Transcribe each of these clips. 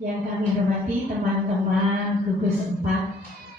Yang kami hormati teman-teman gugus 4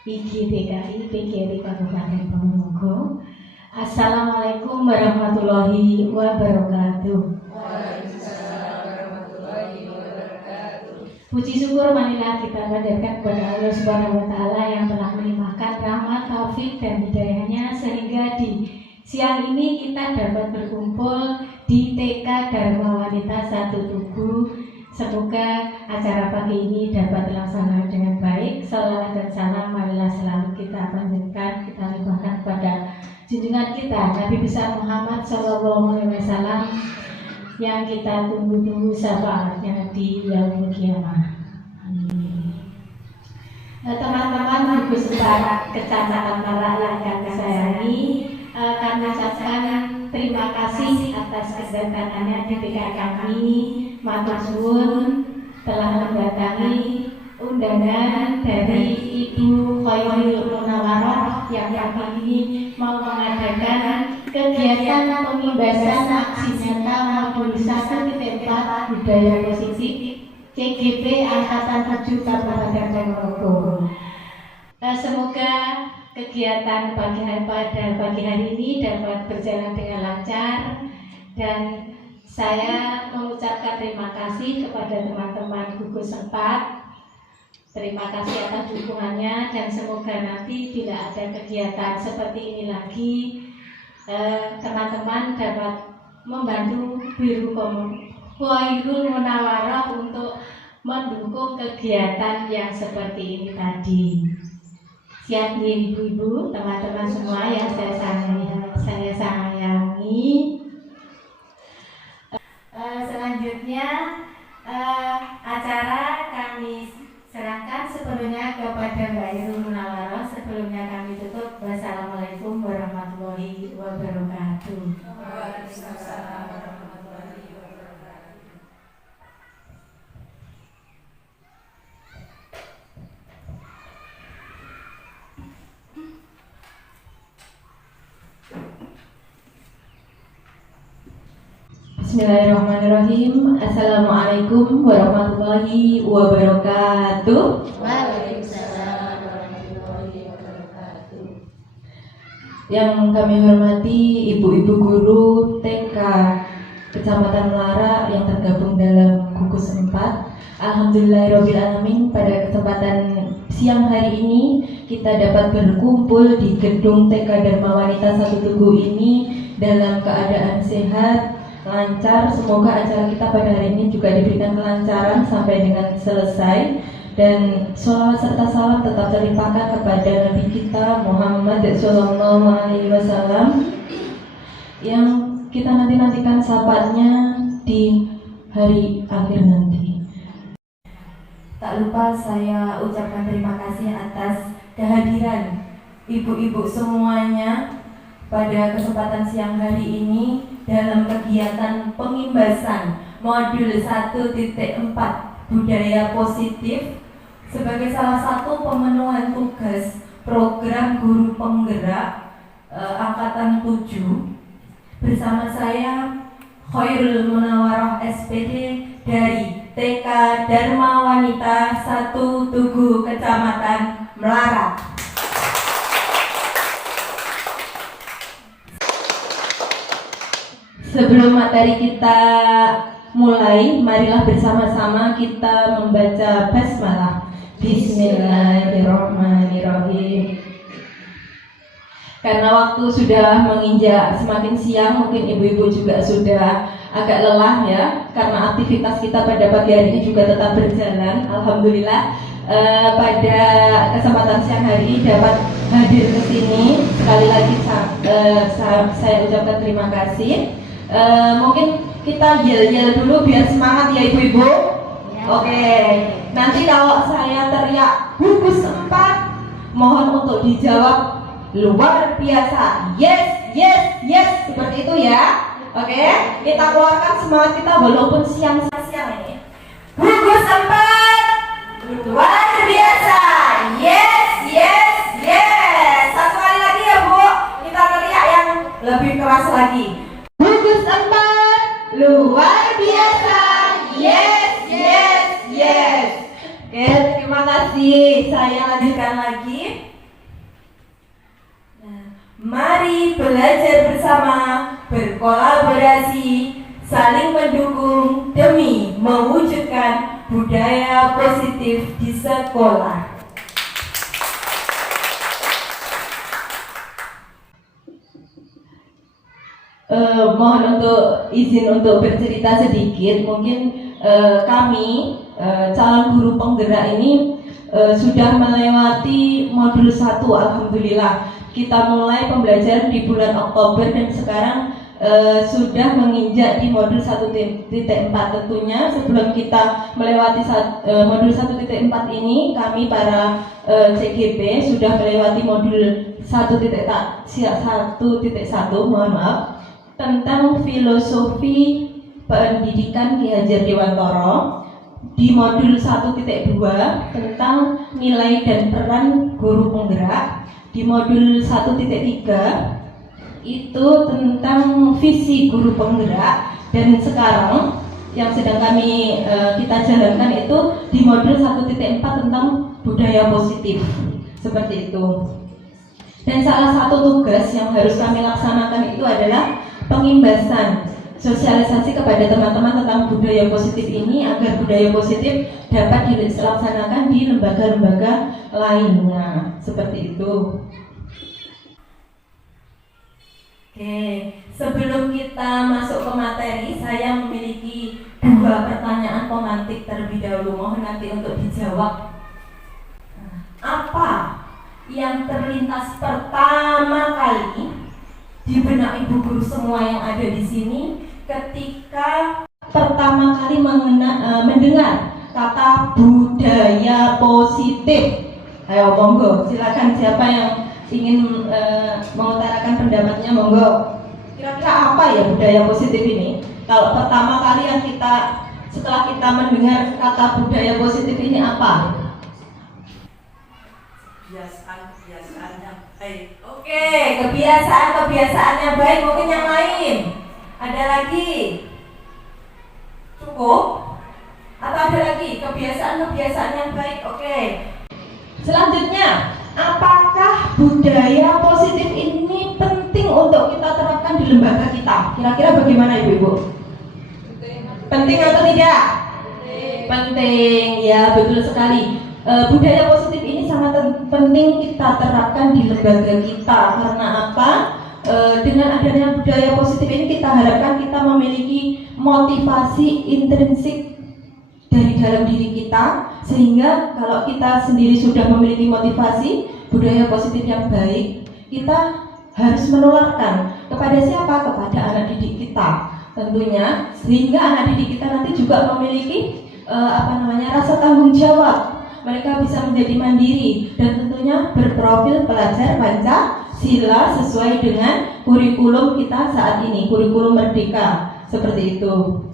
IGDKI PGRI Kabupaten Ponorogo. Assalamualaikum warahmatullahi wabarakatuh. Waalaikumsalam warahmatullahi wabarakatuh. Puji syukur marilah kita panjatkan kepada Allah Subhanahu wa taala yang telah melimpahkan rahmat, taufik dan hidayahnya sehingga di siang ini kita dapat berkumpul di TK Dharma Wanita 1 Tugu. Semoga acara pagi ini dapat terlaksana dengan baik. Salawat dan salam marilah selalu kita panjatkan, kita limpahkan kepada junjungan kita Nabi besar Muhammad SAW yang kita tunggu-tunggu syafaatnya di yaumul kiamah. Teman-teman gugus Kecamatan Marak yang kami sayangi, kami ucapkan terima kasih atas kedatangannya di TK kami. Matur suwun telah mendatangi undangan dari Ibu Khairul Munawarah yang kami ini mau mengadakan kegiatan pembebasan aksi nyata modul 1.4 budaya positif CGP Angkatan 7 Kabupaten Ponorogo. Semoga kegiatan pada pagi hari ini dapat berjalan dengan lancar, dan saya mengucapkan terima kasih kepada teman-teman gugus 4. Terima kasih atas dukungannya, dan semoga nanti bila ada kegiatan seperti ini lagi, teman-teman dapat membantu Biru Khairul Munawarah untuk mendukung kegiatan yang seperti ini tadi. Siap ibu-ibu, teman-teman semua yang saya sayangi. Selanjutnya acara kami serahkan sepenuhnya kepada Mbak Irul Munawarah. Sebelumnya kami tutup. Wassalamualaikum warahmatullahi wabarakatuh. Waalaikumsalam warahmatullahi wabarakatuh. Bismillahirrahmanirrahim. Assalamualaikum warahmatullahi wabarakatuh. Waalaikumsalam warahmatullahi wabarakatuh. Yang kami hormati ibu-ibu guru TK Kecamatan Melara yang tergabung dalam gugus 4. Alhamdulillahirrahmanirrahim, pada kesempatan siang hari ini kita dapat berkumpul di gedung TK Dharma Wanita 1 Tugu ini dalam keadaan sehat, lancar. Semoga acara kita pada hari ini juga diberikan kelancaran sampai dengan selesai, dan sholawat serta salam tetap terlimpahkan kepada Nabi kita Muhammad SAW yang kita nantikan syafaatnya di hari akhir nanti. Tak lupa saya ucapkan terima kasih atas kehadiran ibu-ibu semuanya pada kesempatan siang hari ini dalam kegiatan pengimbasan modul 1.4 budaya positif sebagai salah satu pemenuhan tugas program guru penggerak Angkatan 7. Bersama saya Khairul Munawarah SPD dari TK Dharma Wanita 1 Tugu Kecamatan Melara. Sebelum materi kita mulai, marilah bersama-sama kita membaca basmalah. Bismillahirrahmanirrahim. Karena waktu sudah menginjak semakin siang, mungkin ibu-ibu juga sudah agak lelah ya, karena aktivitas kita pada pagi hari ini juga tetap berjalan. Alhamdulillah pada kesempatan siang hari ini dapat hadir ke sini. Sekali lagi saya ucapkan terima kasih. Mungkin kita yel-yel dulu biar semangat ya ibu-ibu. Oke. Nanti kalau saya teriak gugus 4, mohon untuk dijawab luar biasa. Yes, yes, yes, seperti itu ya. Oke. Kita keluarkan semangat kita walaupun siang-siang ini. Gugus 4, luar biasa. Yes, yes, yes. Satu kali lagi ya Bu. Kita teriak yang lebih keras lagi. Gugus 4, luar biasa. Yes, yes, yes. Oke, terima kasih. Saya lanjutkan lagi. Nah, mari belajar bersama, berkolaborasi, saling mendukung demi mewujudkan budaya positif di sekolah. Mohon untuk izin untuk bercerita sedikit. Mungkin kami calon guru penggerak ini sudah melewati modul 1. Alhamdulillah kita mulai pembelajaran di bulan Oktober dan sekarang sudah menginjak di modul 1.4. Tentunya sebelum kita melewati modul 1.4 ini, kami para CGP sudah melewati modul 1.1, mohon maaf, tentang filosofi pendidikan Ki Hajar Dewantara. Di modul 1.2 tentang nilai dan peran guru penggerak. Di modul 1.3 itu tentang visi guru penggerak, dan sekarang yang sedang kita jalankan itu di modul 1.4 tentang budaya positif, seperti itu. Dan salah satu tugas yang harus kami laksanakan itu adalah pengimbasan sosialisasi kepada teman-teman tentang budaya positif ini agar budaya positif dapat dilaksanakan di lembaga-lembaga lainnya, seperti itu. Oke, sebelum kita masuk ke materi, saya memiliki 2 pertanyaan pemantik terlebih dahulu. Mohon nanti untuk dijawab. Apa yang terlintas pertama kali di benak ibu guru semua yang ada di sini ketika pertama kali mendengar kata budaya positif? Ayo monggo, silakan siapa yang ingin mengutarakan pendapatnya, monggo. Kira-kira apa ya budaya positif ini? Kalau pertama kali yang setelah kita mendengar kata budaya positif ini apa? Kebiasaan-kebiasaannya baik. Oke, kebiasaan-kebiasaannya baik. Mungkin yang lain ada lagi? Cukup? Atau ada lagi kebiasaan-kebiasaan yang baik? Oke. Selanjutnya, apakah budaya positif ini penting untuk kita terapkan di lembaga kita? Kira-kira bagaimana Ibu-Ibu? Penting atau tidak? Penting, ya betul sekali. Budaya positif ini sangat penting kita terapkan di lembaga kita. Karena apa? Dengan adanya budaya positif ini kita harapkan kita memiliki motivasi intrinsik dari dalam diri kita, sehingga kalau kita sendiri sudah memiliki motivasi budaya positif yang baik, kita harus menularkan kepada siapa? Kepada anak didik kita tentunya, sehingga anak didik kita nanti juga memiliki rasa tanggung jawab. Mereka bisa menjadi mandiri dan tentunya berprofil pelajar Pancasila sesuai dengan kurikulum kita saat ini, kurikulum Merdeka, seperti itu.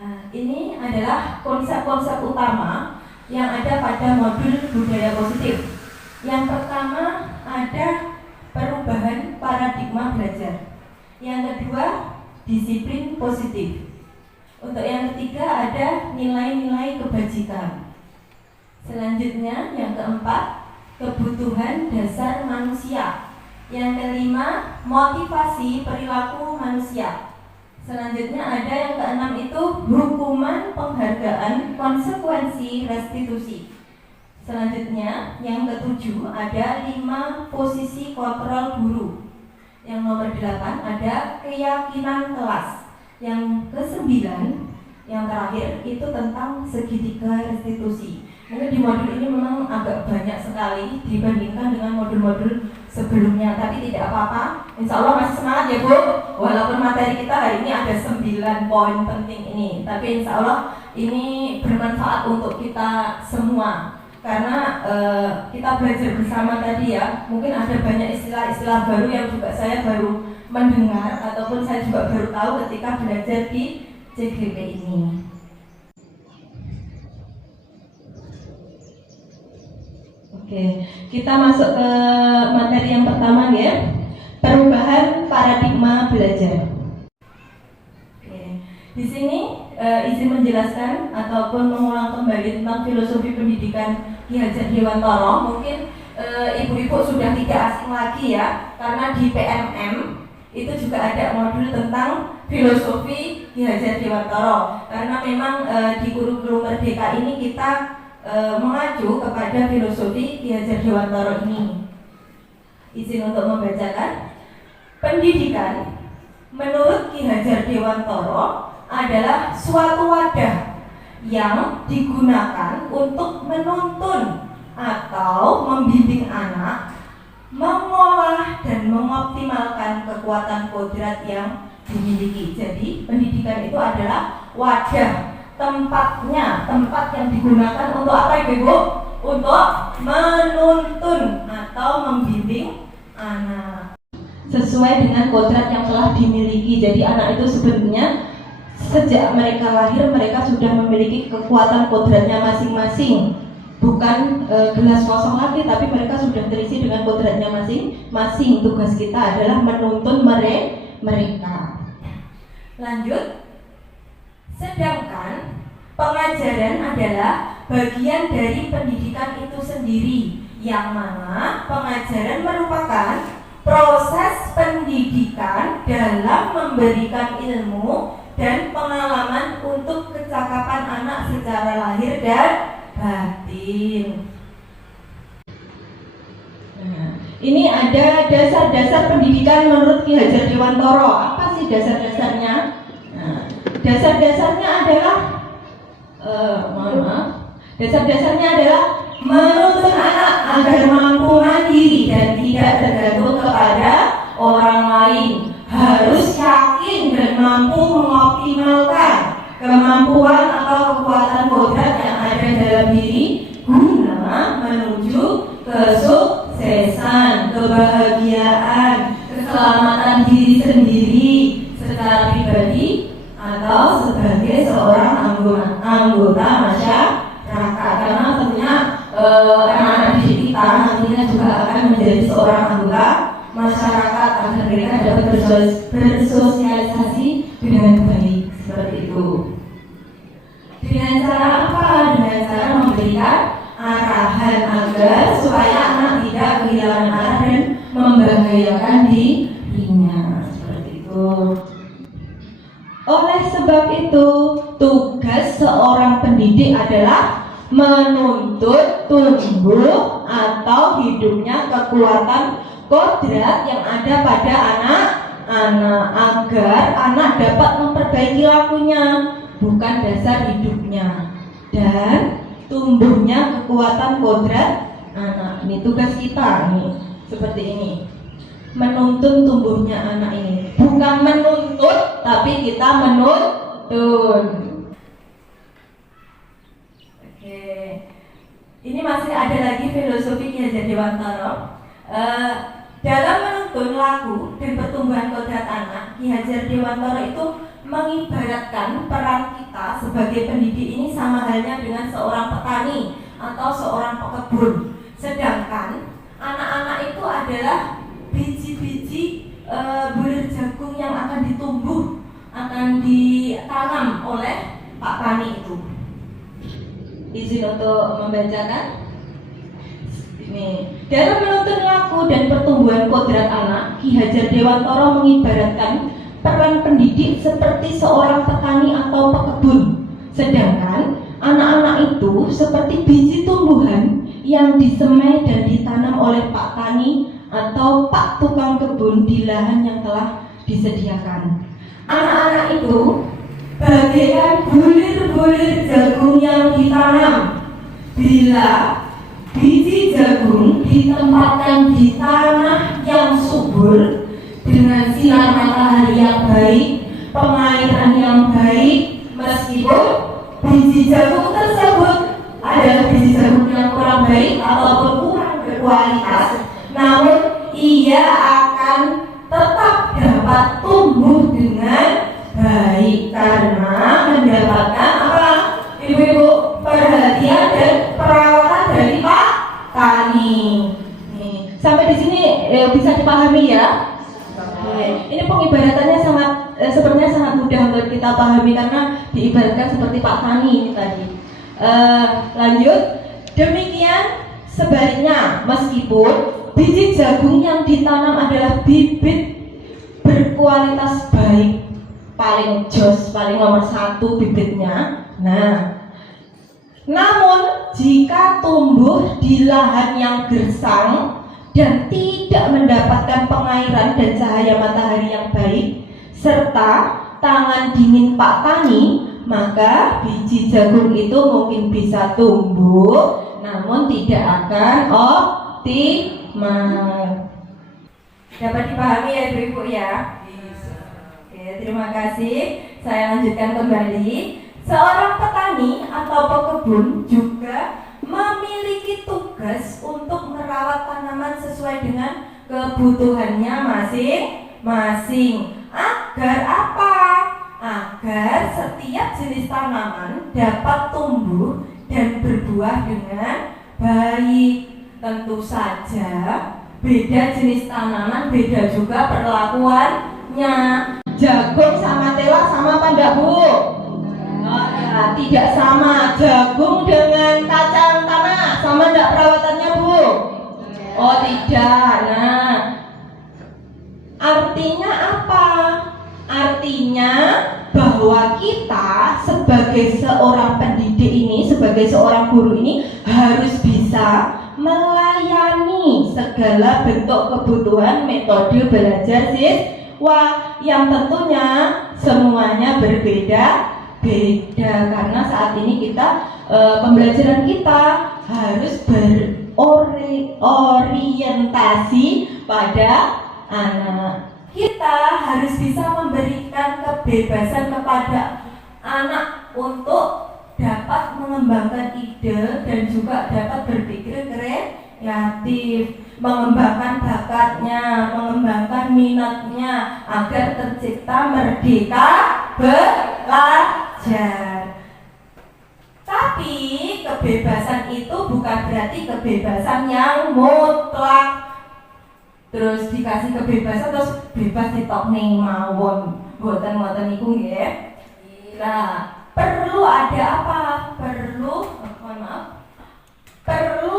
Nah, ini adalah konsep-konsep utama yang ada pada modul budaya positif. Yang pertama ada perubahan paradigma belajar. Yang kedua, disiplin positif. Untuk yang ketiga ada nilai-nilai kebajikan. Selanjutnya yang keempat, kebutuhan dasar manusia. Yang kelima, motivasi perilaku manusia. Selanjutnya ada yang keenam itu hukuman, penghargaan, konsekuensi, restitusi. Selanjutnya yang ketujuh ada 5 posisi kontrol guru. Yang nomor 8 ada keyakinan kelas. Yang ke-9 yang terakhir itu tentang segitiga restitusi. Mungkin di modul ini memang agak banyak sekali dibandingkan dengan modul-modul sebelumnya, tapi tidak apa-apa. Insya Allah masih semangat ya Bu. Walaupun materi kita hari ini ada 9 poin penting ini, tapi insya Allah ini bermanfaat untuk kita semua. Karena kita belajar bersama tadi ya, mungkin ada banyak istilah-istilah baru yang juga saya baru mendengar ataupun saya juga baru tahu ketika belajar di CGP ini. Oke, kita masuk ke materi yang pertama ya, perubahan paradigma belajar. Oke, di sini izin menjelaskan ataupun mengulang kembali tentang filosofi pendidikan Ki Hajar Dewantara. Mungkin ibu-ibu sudah tidak asing lagi ya, karena di PMM itu juga ada modul tentang filosofi Ki Hajar Dewantara. Karena memang di kurikulum Merdeka ini kita mengacu kepada filosofi Ki Hajar Dewantara ini. Izin untuk membacakan. Pendidikan menurut Ki Hajar Dewantara adalah suatu wadah yang digunakan untuk menuntun atau membimbing anak mengolah dan mengoptimalkan kekuatan kodrat yang dimiliki. Jadi pendidikan itu adalah wadah, tempat yang digunakan untuk apa Ibu? Untuk menuntun atau membimbing anak sesuai dengan kodrat yang telah dimiliki. Jadi anak itu sebenarnya sejak mereka lahir mereka sudah memiliki kekuatan kodratnya masing-masing. Bukan gelas kosong lagi, tapi mereka sudah terisi dengan kodratnya masing-masing. Tugas kita adalah menuntun mereka. Lanjut. Sedangkan pengajaran adalah bagian dari pendidikan itu sendiri, yang mana pengajaran merupakan proses pendidikan dalam memberikan ilmu dan pengalaman untuk kecakapan anak secara lahir dan batin. Nah, ini ada dasar-dasar pendidikan menurut Ki Hajar Dewantara. Apa sih dasar-dasarnya? Nah, dasar-dasarnya adalah dasar-dasarnya adalah menuntun anak agar mampu mandiri dan tidak tergantung kepada orang lain. Harus yakin dan mampu mengoptimalkan kemampuan atau kekuatan kodrat yang ada dalam diri guna menuju kesuksesan, kebahagiaan, keselamatan diri sendiri secara pribadi atau sebagai seorang anggota masyarakat. Karena tentunya anak-anak didik kita nantinya juga akan menjadi seorang anggota masyarakat agar mereka dapat bersosialisasi dengan baik, seperti itu. Dengan cara apa? Dengan cara memberikan arahan agar supaya anak tidak kehilangan arah dan membahayakan dirinya, seperti itu. Oleh sebab itu, tugas seorang pendidik adalah menuntut tumbuh atau hidupnya kekuatan kodrat yang ada pada anak-anak agar anak dapat memperbaiki lakunya, bukan dasar hidupnya, dan tumbuhnya kekuatan kodrat anak. Ini tugas kita nih, seperti ini. Menuntun tumbuhnya anak ini, bukan menuntut, tapi kita menuntun. Oke, ini masih ada lagi filosofi Ki Hajar Dewantara. Dalam menuntun laku dan pertumbuhan kodrat anak, Ki Hajar Dewantara itu mengibaratkan peran kita sebagai pendidik ini sama halnya dengan seorang petani atau seorang pekebun. Sedangkan anak-anak itu adalah biji-biji bulir jagung yang akan ditumbuh, akan ditanam oleh Pak Tani itu. Izin untuk membacakan. Ini dalam menuntun laku dan pertumbuhan kodrat anak, Ki Hajar Dewantara mengibaratkan peran pendidik seperti seorang petani atau pekebun. Sedangkan anak-anak itu seperti biji tumbuhan yang disemai dan ditanam oleh Pak Tani atau Pak tukang kebun di lahan yang telah disediakan. Anak-anak itu bagaikan bulir-bulir jagung yang ditanam. Bila biji jagung ditempatkan di tanah yang subur dengan sinar matahari yang baik, pengairan yang baik, meskipun biji jagung tersebut adalah biji jagung yang kurang baik ataupun kurang berkualitas, namun ia akan tetap dapat tumbuh dengan baik karena mendapatkan apa, ibu-ibu, perhatian dan perawatan dari Pak Tani. Nih, sampai di sini bisa dipahami ya. Ini pengibaratannya sebenarnya sangat mudah untuk kita pahami karena diibaratkan seperti Pak Tani ini tadi. Lanjut, demikian sebaliknya, meskipun biji jagung yang ditanam adalah bibit berkualitas baik, paling jos, paling nomor 1 bibitnya. Nah, namun jika tumbuh di lahan yang gersang dan tidak mendapatkan pengairan dan cahaya matahari yang baik serta tangan dingin Pak Tani, maka biji jagung itu mungkin bisa tumbuh namun tidak akan optimal. Dapat dipahami ya Ibu-ibu ya? Oke, terima kasih. Saya lanjutkan kembali. Seorang petani atau pekebun juga memiliki tugas untuk merawat tanaman sesuai dengan kebutuhannya masing-masing. Agar apa? Agar setiap jenis tanaman dapat tumbuh dan berbuah dengan baik. Tentu saja beda jenis tanaman, beda juga perlakuannya. Jagung sama tela sama apa enggak, Bu? Oh ya, tidak sama. Jagung dengan kacang tanah sama enggak perawatannya, Bu? Oh tidak. Nah, artinya apa? Artinya bahwa kita sebagai seorang pendidik ini, sebagai seorang guru ini harus bisa melayani segala bentuk kebutuhan metode belajar siswa yang tentunya semuanya berbeda-beda, karena saat ini kita pembelajaran kita harus berorientasi pada anak. Kita harus bisa memberikan kebebasan kepada anak untuk dapat mengembangkan ide dan juga dapat berpikir kreatif, mengembangkan bakatnya, mengembangkan minatnya agar tercipta merdeka belajar. Tapi kebebasan itu bukan berarti kebebasan yang mutlak. Terus dikasih kebebasan terus bebas ditok ning mawon, mboten niku nggih. Nah, perlu ada apa? Perlu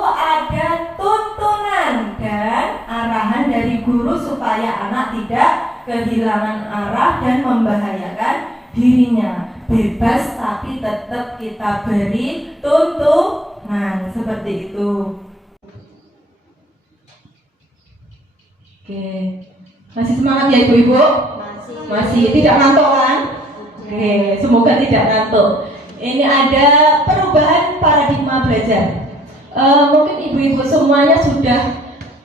ada tuntunan dan arahan dari guru supaya anak tidak kehilangan arah dan membahayakan dirinya. Bebas tapi tetap kita beri tuntunan, seperti itu. Oke, masih semangat ya Ibu-ibu? Masih tidak ngantuk kan? Oke, semoga tidak ngantuk. Ini ada perubahan paradigma belajar. Mungkin ibu-ibu semuanya sudah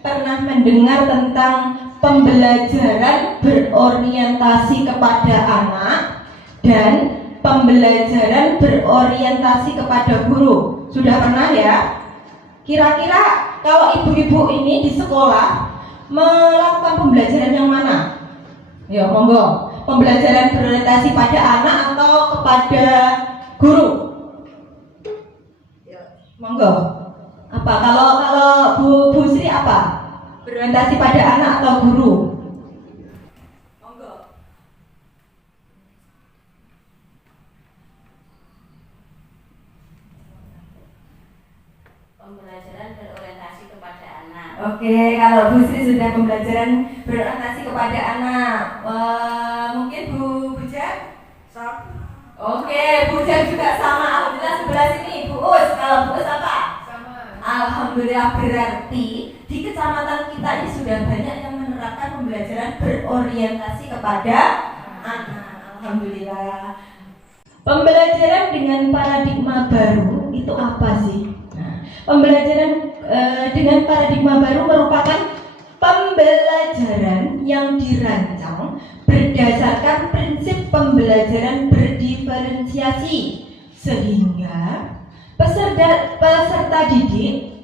pernah mendengar tentang pembelajaran berorientasi kepada anak dan pembelajaran berorientasi kepada guru. Sudah pernah ya? Kira-kira kalau ibu-ibu ini di sekolah melakukan pembelajaran yang mana? Ya, monggo. Pembelajaran berorientasi pada anak atau kepada guru? Monggo. Apa kalau Bu Sri apa? Berorientasi pada anak atau guru? Monggo. Pembelajaran berorientasi kepada anak. Oke, kalau Bu Sri sudah pembelajaran berorientasi kepada anak. Mungkin Bu Bujar? Sama. Oke, Bu Bujar juga sama. Alhamdulillah sebelah sini. Bu Us, kalau Bu Us apa? Alhamdulillah, berarti di kecamatan kita ini sudah banyak yang menerapkan pembelajaran berorientasi kepada anak. Alhamdulillah. Pembelajaran dengan paradigma baru itu apa sih? Nah, pembelajaran dengan paradigma baru merupakan pembelajaran yang dirancang berdasarkan prinsip pembelajaran berdiferensiasi sehingga peserta didik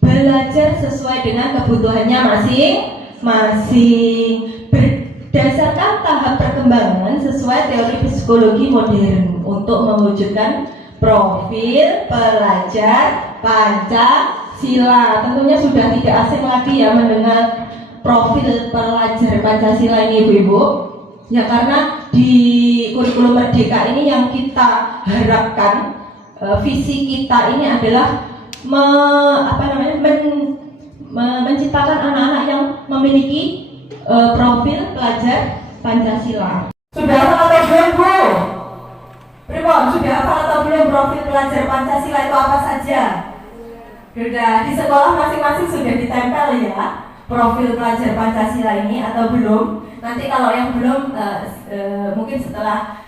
belajar sesuai dengan kebutuhannya masing-masing berdasarkan tahap perkembangan sesuai teori psikologi modern untuk mewujudkan profil pelajar Pancasila. Tentunya sudah tidak asing lagi ya mendengar profil pelajar Pancasila ini Ibu-Ibu. Ya karena di kurikulum Merdeka ini yang kita harapkan, visi kita ini adalah menciptakan anak-anak yang memiliki profil pelajar Pancasila. Sudah hafal atau belum Bu? Pribon, sudah hafal atau belum profil pelajar Pancasila itu apa saja? Sudah, di sekolah masing-masing sudah ditempel ya profil pelajar Pancasila ini atau belum? Nanti kalau yang belum, mungkin setelah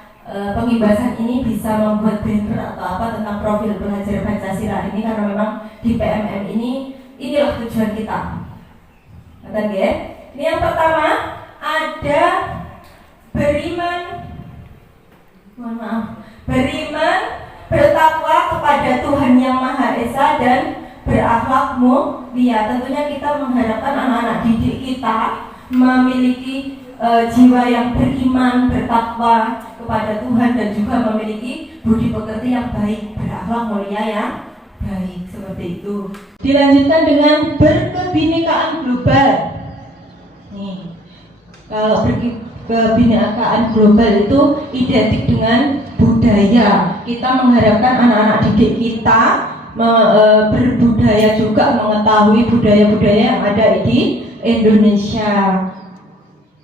pengibasan ini bisa membuat banner atau apa tentang profil pelajar Pancasila ini, karena memang di PMM ini inilah tujuan kita. Ngerti ya? Ini yang pertama ada beriman, bertakwa kepada Tuhan Yang Maha Esa dan berakhlak mulia. Tentunya kita mengharapkan anak-anak didik kita memiliki jiwa yang beriman, bertakwa kepada Tuhan dan juga memiliki budi pekerti yang baik, berakhlak mulia yang baik, seperti itu. Dilanjutkan dengan berkebinekaan global. Nih, kalau kebinekaan global itu identik dengan budaya. Kita mengharapkan anak-anak didik kita berbudaya juga, mengetahui budaya-budaya yang ada di Indonesia.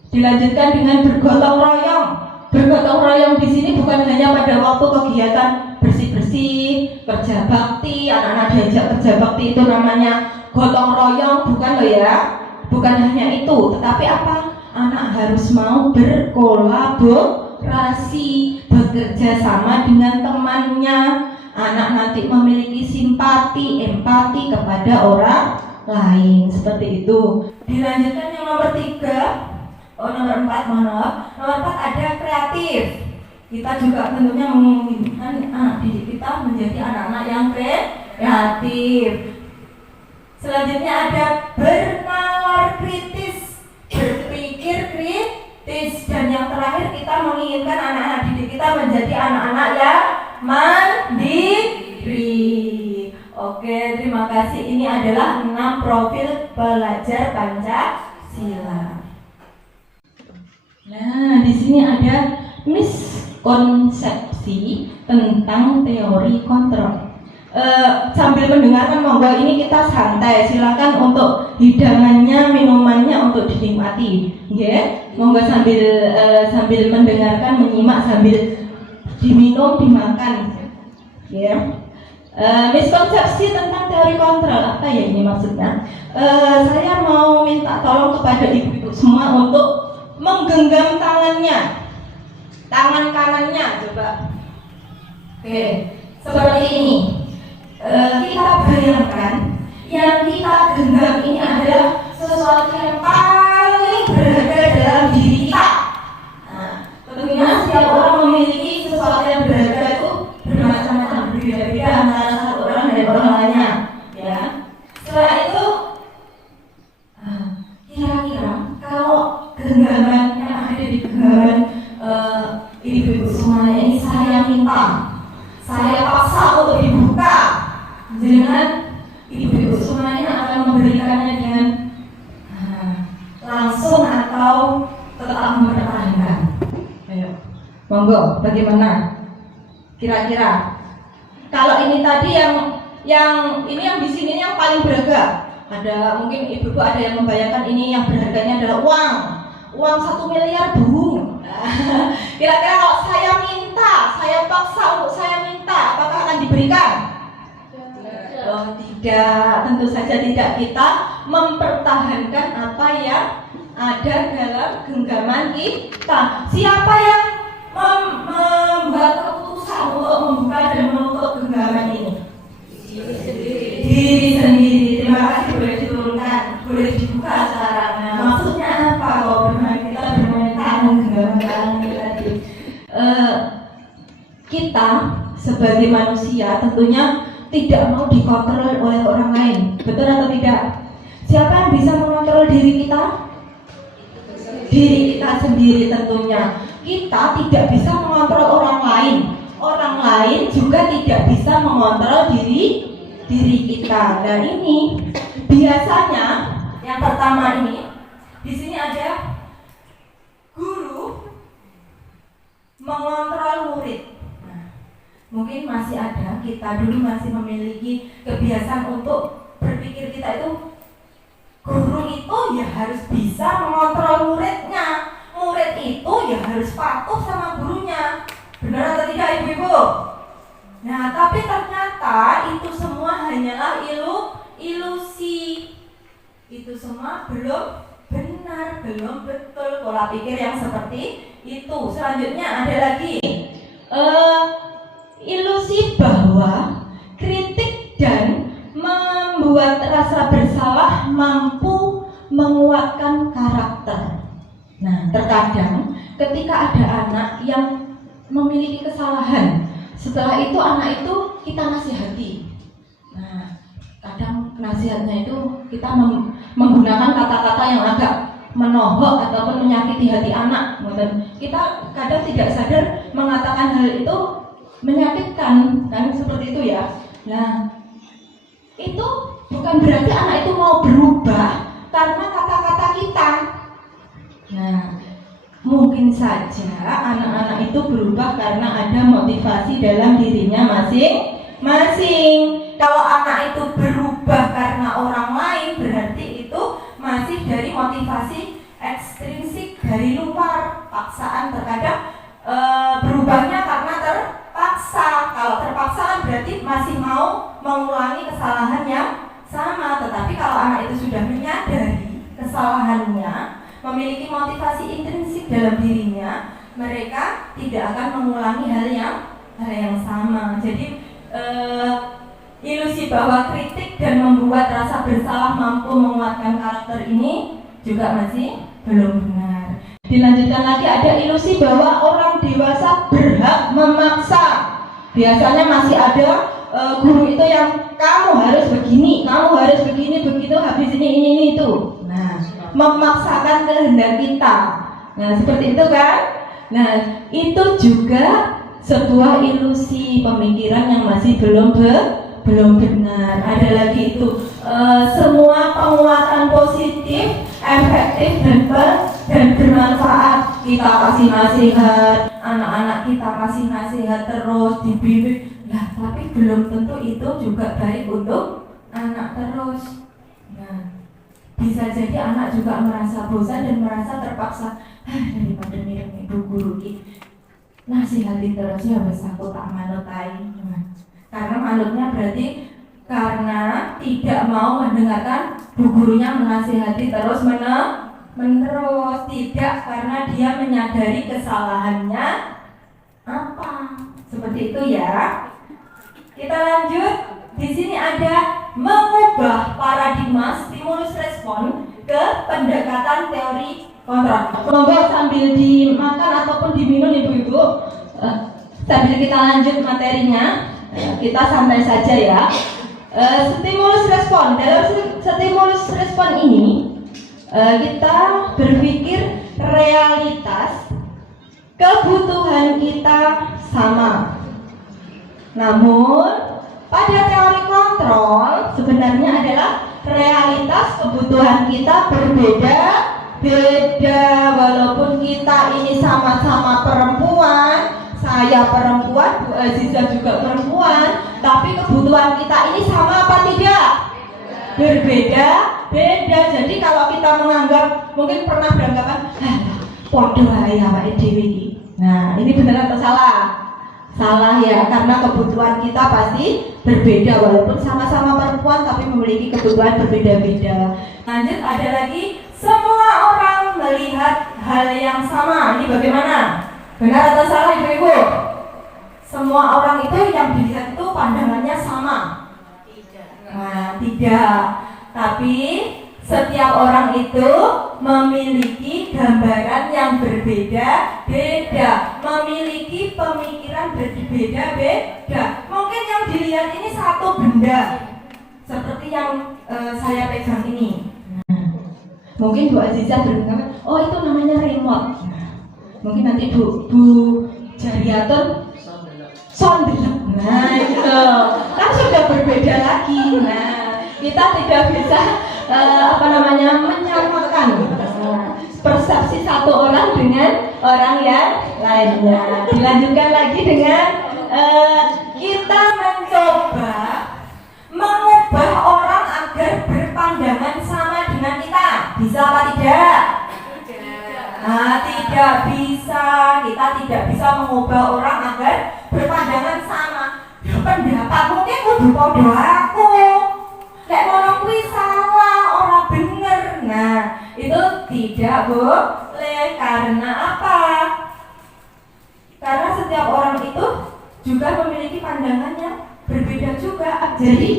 Dilanjutkan dengan bergotong royong. Bergotong royong di sini bukan hanya pada waktu kegiatan bersih-bersih, kerja bakti, anak-anak diajak kerja bakti itu namanya gotong royong, bukan loh ya. Bukan hanya itu, tetapi apa? Anak harus mau berkolaborasi, bekerja sama dengan temannya. Anak nanti memiliki simpati, empati kepada orang lain, seperti itu. Dilanjutkan yang nomor 3. Nomor 4, nomor 4 ada kreatif. Kita juga tentunya menginginkan anak didik kita menjadi anak-anak yang kreatif. Selanjutnya ada bernalar kritis, berpikir kritis, dan yang terakhir kita menginginkan anak-anak didik kita menjadi anak-anak yang mandiri. Oke, terima kasih. Ini adalah 6 profil pelajar Pancasila. Nah, di sini ada miskonsepsi tentang teori kontrol. Sambil mendengarkan, monggo ini kita santai. Silakan untuk hidangannya, minumannya untuk dinikmati. Ya, monggo sambil mendengarkan, menyimak, sambil diminum, dimakan. Ya. Miskonsepsi tentang teori kontrol, apa ya ini maksudnya? Saya mau minta tolong kepada ibu-ibu semua untuk menggenggam tangannya, tangan kanannya, coba. Oke, seperti ini. Kita bayangkan yang kita genggam ini adalah sesuatu yang paling berharga dalam diri kita. Nah, tentunya setiap orang memiliki sesuatu yang berharga itu bermacam-macam, berbeda-beda antara satu orang dan orang lainnya. Ya. Setelah itu, kira-kira kalau genggaman yang ada di genggaman ibu-ibu semuanya ini saya minta, saya paksa untuk dibuka, dengan ibu-ibu semuanya akan memberikannya dengan langsung atau tetap mempertahankan. Ayo, monggo, bagaimana? Kira-kira kalau ini tadi yang ini yang di sini yang paling berharga. Ada mungkin ibu-ibu ada yang membayangkan ini yang berharganya adalah uang 1 miliar Bu. Kira-kira kalau saya minta, saya paksa untuk saya minta, apakah akan diberikan? Oh tidak, tentu saja tidak. Kita mempertahankan apa yang ada dalam genggaman kita. Siapa yang membuat keputusan untuk membuka dan menutup genggaman ini? Diri sendiri. Terima kasih, boleh diturunkan, boleh dibuka caranya. Maksudnya apa kalau bermain kita bermain tangan genggaman ini tadi? Kita sebagai manusia tentunya tidak mau dikontrol oleh orang lain, betul atau tidak? Siapa yang bisa mengontrol diri kita? Diri kita sendiri tentunya. Kita tidak bisa mengontrol orang lain. Orang lain juga tidak bisa mengontrol diri kita. Dan ini biasanya yang pertama ini di sini ada guru mengontrol murid. Nah, mungkin masih ada, kita dulu masih memiliki kebiasaan untuk berpikir kita itu guru itu ya harus bisa mengontrol muridnya, murid itu ya harus patuh sama gurunya. Benar atau tidak ibu-ibu? Nah, tapi ternyata itu semua hanyalah ilusi. Itu semua belum benar, belum betul pola pikir yang seperti itu. Selanjutnya ada lagi ilusi bahwa kritik dan membuat rasa bersalah mampu menguatkan karakter. Nah, terkadang ketika ada anak yang memiliki kesalahan, setelah itu anak itu kita nasihati. Nah, kadang nasihatnya itu kita menggunakan kata-kata yang agak menohok ataupun menyakiti hati anak. Kita kadang tidak sadar mengatakan hal itu menyakitkan, kan seperti itu ya. Nah, itu bukan berarti anak itu mau berubah karena kata-kata kita. Nah, mungkin saja anak-anak itu berubah karena ada motivasi dalam dirinya masing-masing. Kalau anak itu berubah karena orang lain, berarti itu masih dari motivasi ekstrinsik dari luar. Paksaan terkadang berubahnya karena terpaksa. Kalau terpaksa kan berarti masih mau mengulangi kesalahan yang sama. Tetapi kalau anak itu sudah menyadari kesalahannya, memiliki motivasi intrinsik dalam dirinya, mereka tidak akan mengulangi hal yang sama. Jadi ilusi bahwa kritik dan membuat rasa bersalah mampu menguatkan karakter ini juga masih belum benar. Dilanjutkan lagi, ada ilusi bahwa orang dewasa berhak memaksa. Biasanya masih ada guru itu yang kamu harus begini, kamu harus begini, begitu, habis ini itu. Nah, memaksakan kehendak kita. Nah, seperti itu kan? Nah, itu juga sebuah ilusi pemikiran yang masih belum benar. Ada lagi itu semua penguatan positif, efektif dan bermanfaat. Kita kasih nasihat, anak-anak kita kasih nasihat terus, dibimbing. Nah, tapi belum tentu itu juga baik untuk anak terus. Nah, bisa jadi anak juga merasa bosan dan merasa terpaksa. Daripada mirip ibu guru ini, nasihati terus ya wes aku tak manutai. Karena manutnya berarti karena tidak mau mendengarkan bu gurunya menasihati terus menerus, tidak karena dia menyadari kesalahannya apa. Seperti itu ya. Kita lanjut. Di sini ada mengubah paradigma stimulus respon ke pendekatan teori kontrol. Semoga sambil dimakan ataupun diminum ibu-ibu, sambil kita lanjut materinya, kita santai saja ya. Stimulus respon. Dalam stimulus respon ini kita berpikir realitas kebutuhan kita sama. Namun pada teori kontrol sebenarnya adalah realitas kebutuhan kita berbeda. Walaupun kita ini sama-sama perempuan, saya perempuan, Bu Aziza juga perempuan, tapi kebutuhan kita ini sama apa tidak? Berbeda. Jadi kalau kita menganggap, mungkin pernah beranggapan podo ae awake dhewe iki. Nah, ini benar atau salah? Salah ya, karena kebutuhan kita pasti berbeda. Walaupun sama-sama perempuan tapi memiliki kebutuhan berbeda-beda. Lanjut, ada lagi, semua orang melihat hal yang sama. Ini bagaimana? Benar atau salah ibu-ibu? Semua orang itu yang dilihat itu pandangannya sama? Tidak. Nah, tidak. Tapi setiap orang itu memiliki gambaran yang berbeda-beda, memiliki pemikiran berbeda-beda. Mungkin yang dilihat ini satu benda, seperti yang saya pegang ini. Mungkin Bu Aziza berpikir, oh itu namanya remote. Mungkin nanti Bu Jariatun sondelep. Nah itu kan sudah berbeda lagi. Nah kita tidak bisa menyamakan. persepsi satu orang dengan orang yang lainnya. Dilanjutkan lagi dengan Kita mencoba mengubah orang agar berpandangan sama dengan kita. Bisa apa tidak? Nah, tidak bisa. Kita tidak bisa mengubah orang agar berpandangan sama. Pendapat mungkin kudu podo aku. Lek ngono kuwi salah, ora bener. Nah, itu tidak boleh. Karena apa? Karena setiap orang itu juga memiliki pandangan yang berbeda juga. jadi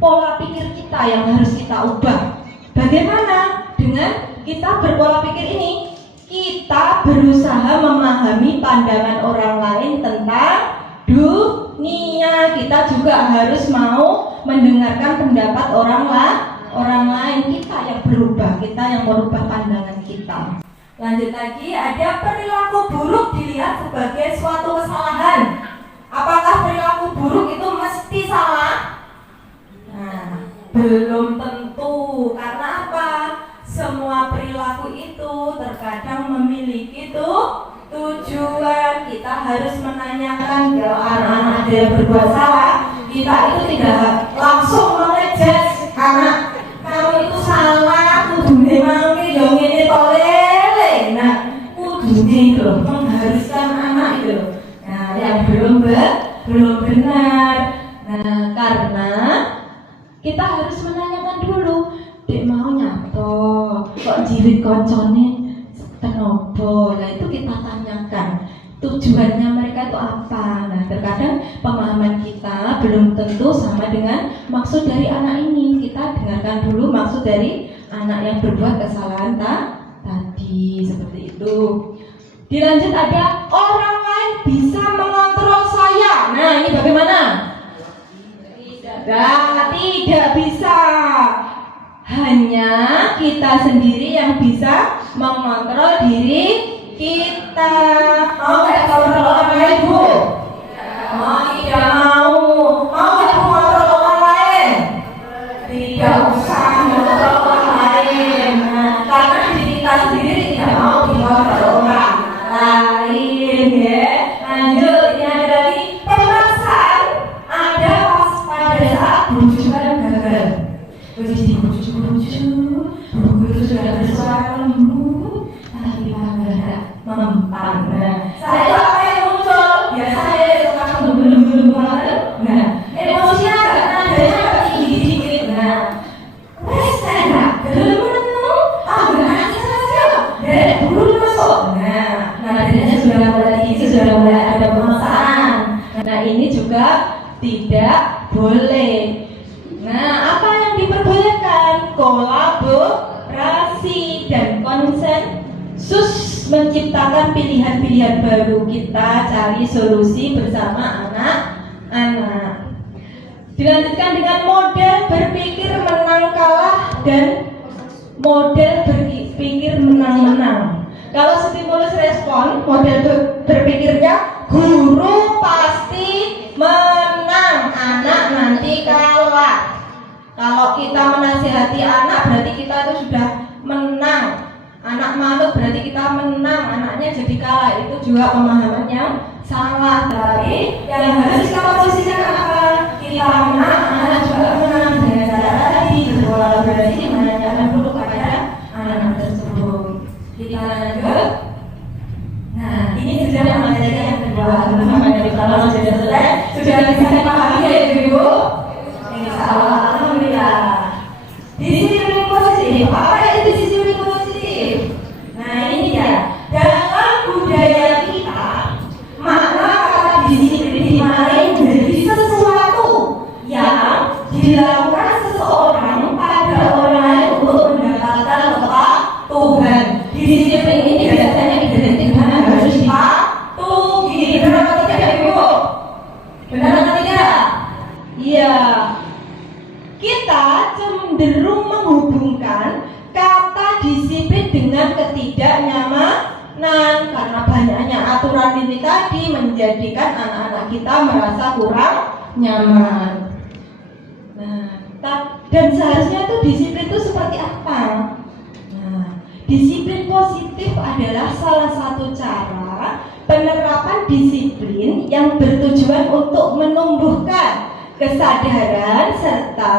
pola pikir kita yang harus kita ubah. Bagaimana dengan kita berpola pikir ini? Kita berusaha memahami pandangan orang lain tentang dunia. Kita juga harus mau mendengarkan pendapat orang lain. Kita yang berubah, kita yang merubah pandangan kita. Lanjut lagi, ada perilaku buruk dilihat sebagai suatu kesalahan. Apakah perilaku buruk itu mesti salah? Nah, belum tentu. Karena apa? Semua perilaku itu terkadang memiliki tujuan. Kita harus menanyakan ke anak-anak yang berbuat salah. Kita itu tidak langsung mengejek anak, kamu itu salah, kudune mangke yo ngene to lele. Nah, kudune itu mengharuskan anak itu. Nah, yang belum benar. Nah, karena kita harus menanyakan dulu, dek mau nyato, kok jirit koncone tenopo. Nah, itu kita tanyakan tujuannya mereka itu apa. Nah, terkadang pemahaman kita belum tentu sama dengan maksud dari anak ini. Kita dengarkan dulu maksud dari anak yang berbuat kesalahan tadi, seperti itu. Dilanjut, ada orang lain bisa mengontrol saya. Nah, ini bagaimana? Tidak bisa. Hanya kita sendiri yang bisa mengontrol diri kita. Mau nggak kontrol orang lain, Bu? Tidak mau. Mau nggak mengontrol orang lain? Tidak usah mengontrol orang lain. Nah, karena diri kita sendiri tidak mau dikontrol orang lain, ya. Lanjut, ini ada lagi pemaksaan. Ada pas pada saat bujukan gagal. Jadi bujuk sudah bersuara lembut, tapi malah mempan. Nah, saya apa yang muncul? Biasanya suka belum banget. Nah, emosinya nadanya tinggi dikit. Nah, wes saya agak saja. Dari dulu masuk. Nah, nadanya sudah mulai tinggi, sudah mulai ada pemaksaan. Nah, ini juga tidak boleh. Nah, apa yang diperbolehkan? Kolaborasi dan konsensus, menciptakan pilihan-pilihan baru. Kita cari solusi bersama anak-anak. Dilanjutkan dengan model berpikir menang kalah dan model berpikir menang-menang. Kalau stimulus respon, model berpikirnya guru pasti menang, anak nanti kalah. Kalau kita menasihati anak, berarti kita itu sudah menang. Anak manut berarti kita menang, anaknya jadi kalah. Itu juga pemahaman yang salah. Tapi yang harus kita posisikan apa? Kita menang, anak juga menang. Dengan cara tadi berkolaborasi, menanyakan dulu kepada anak-anak tersebut. Kita lanjut. Nah, ini sudah materi yang kedua. Materi yang pertama sudah selesai. Sudah bisa dipahami ya Ibu? Insya Allah, alhamdulillah. Disiplin positif. Apa itu disiplin positif? Nah, ini dia. Dalam budaya kita, makna kata disiplin dimaknai menjadi sesuatu yang dilakukan seseorang pada orang lain untuk mendapatkan kepatuhan. Disiplin ini biasanya identik dengan harus dipatuhi. Benar atau tidak, Ibu? Benar atau tidak? Iya. Kita cenderung menghubungkan kata disiplin dengan ketidaknyamanan. Karena banyaknya aturan ini tadi menjadikan anak-anak kita merasa kurang nyaman. Nah, dan seharusnya itu disiplin itu seperti apa? Nah, disiplin positif positif adalah salah satu cara penerapan disiplin yang bertujuan untuk menumbuhkan kesadaran serta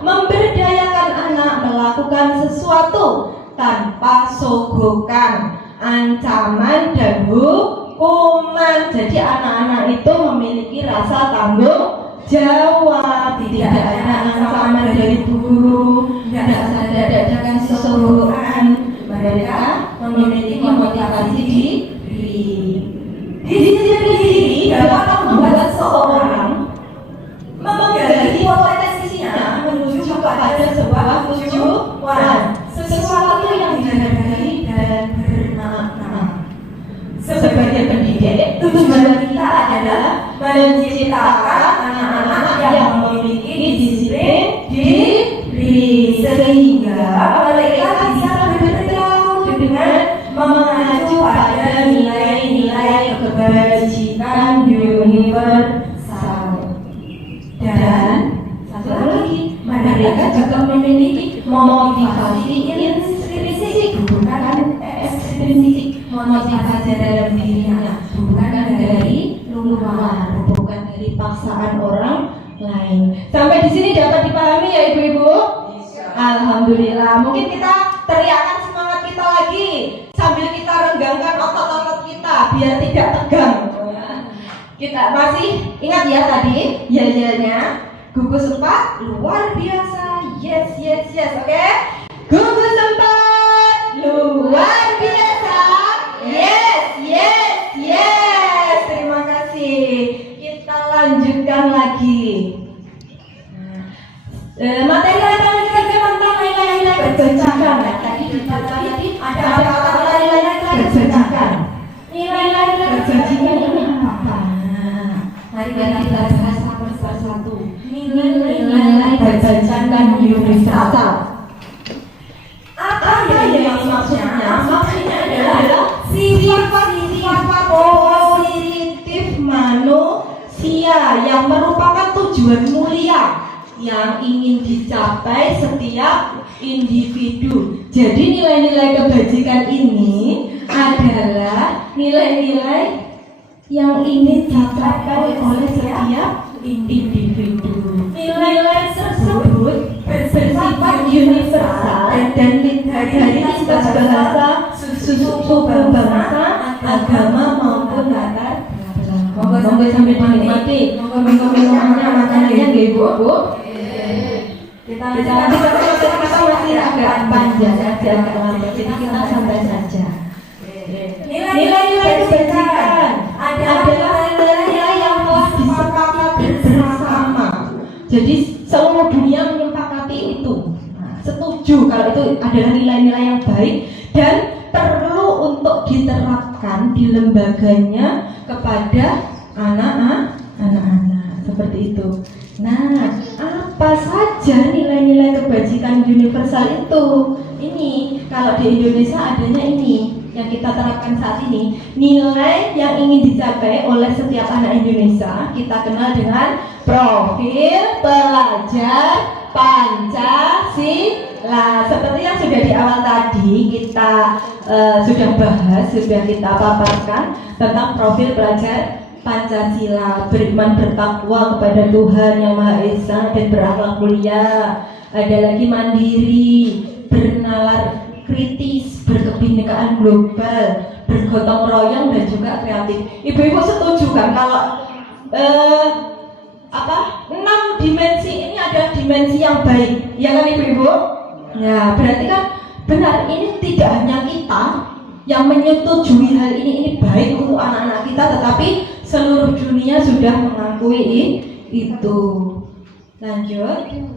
memberdayakan anak melakukan sesuatu tanpa sogokan, ancaman, dan hukuman. Jadi anak-anak itu memiliki rasa tanggung jawab, tidak ada ancaman dari guru, tidak ada sogokan. Mereka memiliki motivasi diri. Disiplin diri dapat membuat seorang menggali potensinya menuju kepada sebuah tujuan, sesuatu yang dihargai dan bermakna. Sebagai pendidik, tujuan kita adalah menciptakan anak-anak yang memiliki disiplin diri sehingga mereka bisa bergaul dengan mengacu pada nilai-nilai kebajikan universal. Dan satu lagi, mereka juga memiliki motivasi intrinsik, bukan ekstrinsik. Motivasi dalam dirinya, bukan dari luar, bukan dari paksaan orang lain. Sampai di sini dapat dipahami ya ibu-ibu? Alhamdulillah. Mungkin kita teriakkan semangat kita lagi sambil kita renggangkan otot-otot kita biar tidak tegang. Kita masih ingat ya tadi ya-nya gugus 4 luar biasa. Yes, oke? Gugus 4 luar biasa. Yes. Terima kasih. Kita lanjutkan lagi. Materi yang kita tentang nilai-nilai kebajikan. Tadi ada nilai-nilai kebajikan. Nilai-nilai kebajikan ini apa? Mari kita bahas satu persatu. Nilai kebajikan universal. Apa yang maksudnya? Maksudnya adalah sifat-sifat positif manusia yang merupakan tujuan mulia yang ingin dicapai setiap individu. Jadi nilai-nilai kebajikan ini adalah nilai-nilai yang ingin dicapai oleh setiap individu. Nilai-nilai tersebut bersifat universal dan dari lintas bahasa, suku bangsa, agama maupun latar belakang. Monggo sambil dinikmati, monggo minumannya makanannya nggih Bu. Kita masih agak panjang, agak lambat, jadi kita santai saja. Nilai-nilai kebajikan adalah nilai-nilai yang telah disepakati bersama. Jadi seluruh dunia menyepakati itu. Setuju kalau itu adalah nilai-nilai yang baik dan perlu untuk diterapkan di lembaganya kepada anak-anak seperti itu. Nah, apa saja nilai-nilai kebajikan universal itu? Ini kalau di Indonesia adanya ini yang kita terapkan saat ini. Nilai yang ingin dicapai oleh setiap anak Indonesia kita kenal dengan profil pelajar Pancasila. Seperti yang sudah di awal tadi kita sudah bahas, sudah kita paparkan tentang profil pelajar Pancasila. Beriman bertakwa kepada Tuhan Yang Maha Esa dan berakhlak mulia. Ada lagi mandiri, bernalar kritis, berkebinekaan global, bergotong royong dan juga kreatif. Ibu-ibu setuju kan kalau 6 dimensi ini adalah dimensi yang baik, ya kan ibu-ibu? Ya, berarti kan benar, ini tidak hanya kita yang menyetujui hal ini baik untuk anak-anak kita, tetapi seluruh dunia sudah mengakui itu. Lanjut.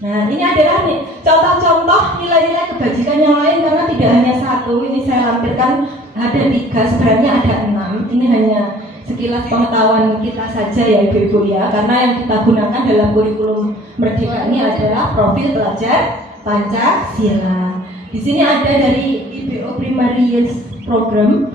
Nah, ini adalah contoh-contoh nilai-nilai kebajikan yang lain, karena tidak hanya satu. Ini saya lampirkan ada 3, sebenarnya ada 6. Ini hanya sekilas pengetahuan kita saja ya ibu-ibu ya, karena yang kita gunakan dalam kurikulum Merdeka ini adalah profil pelajar Pancasila. Di sini ada dari IBO Primary Youth Program.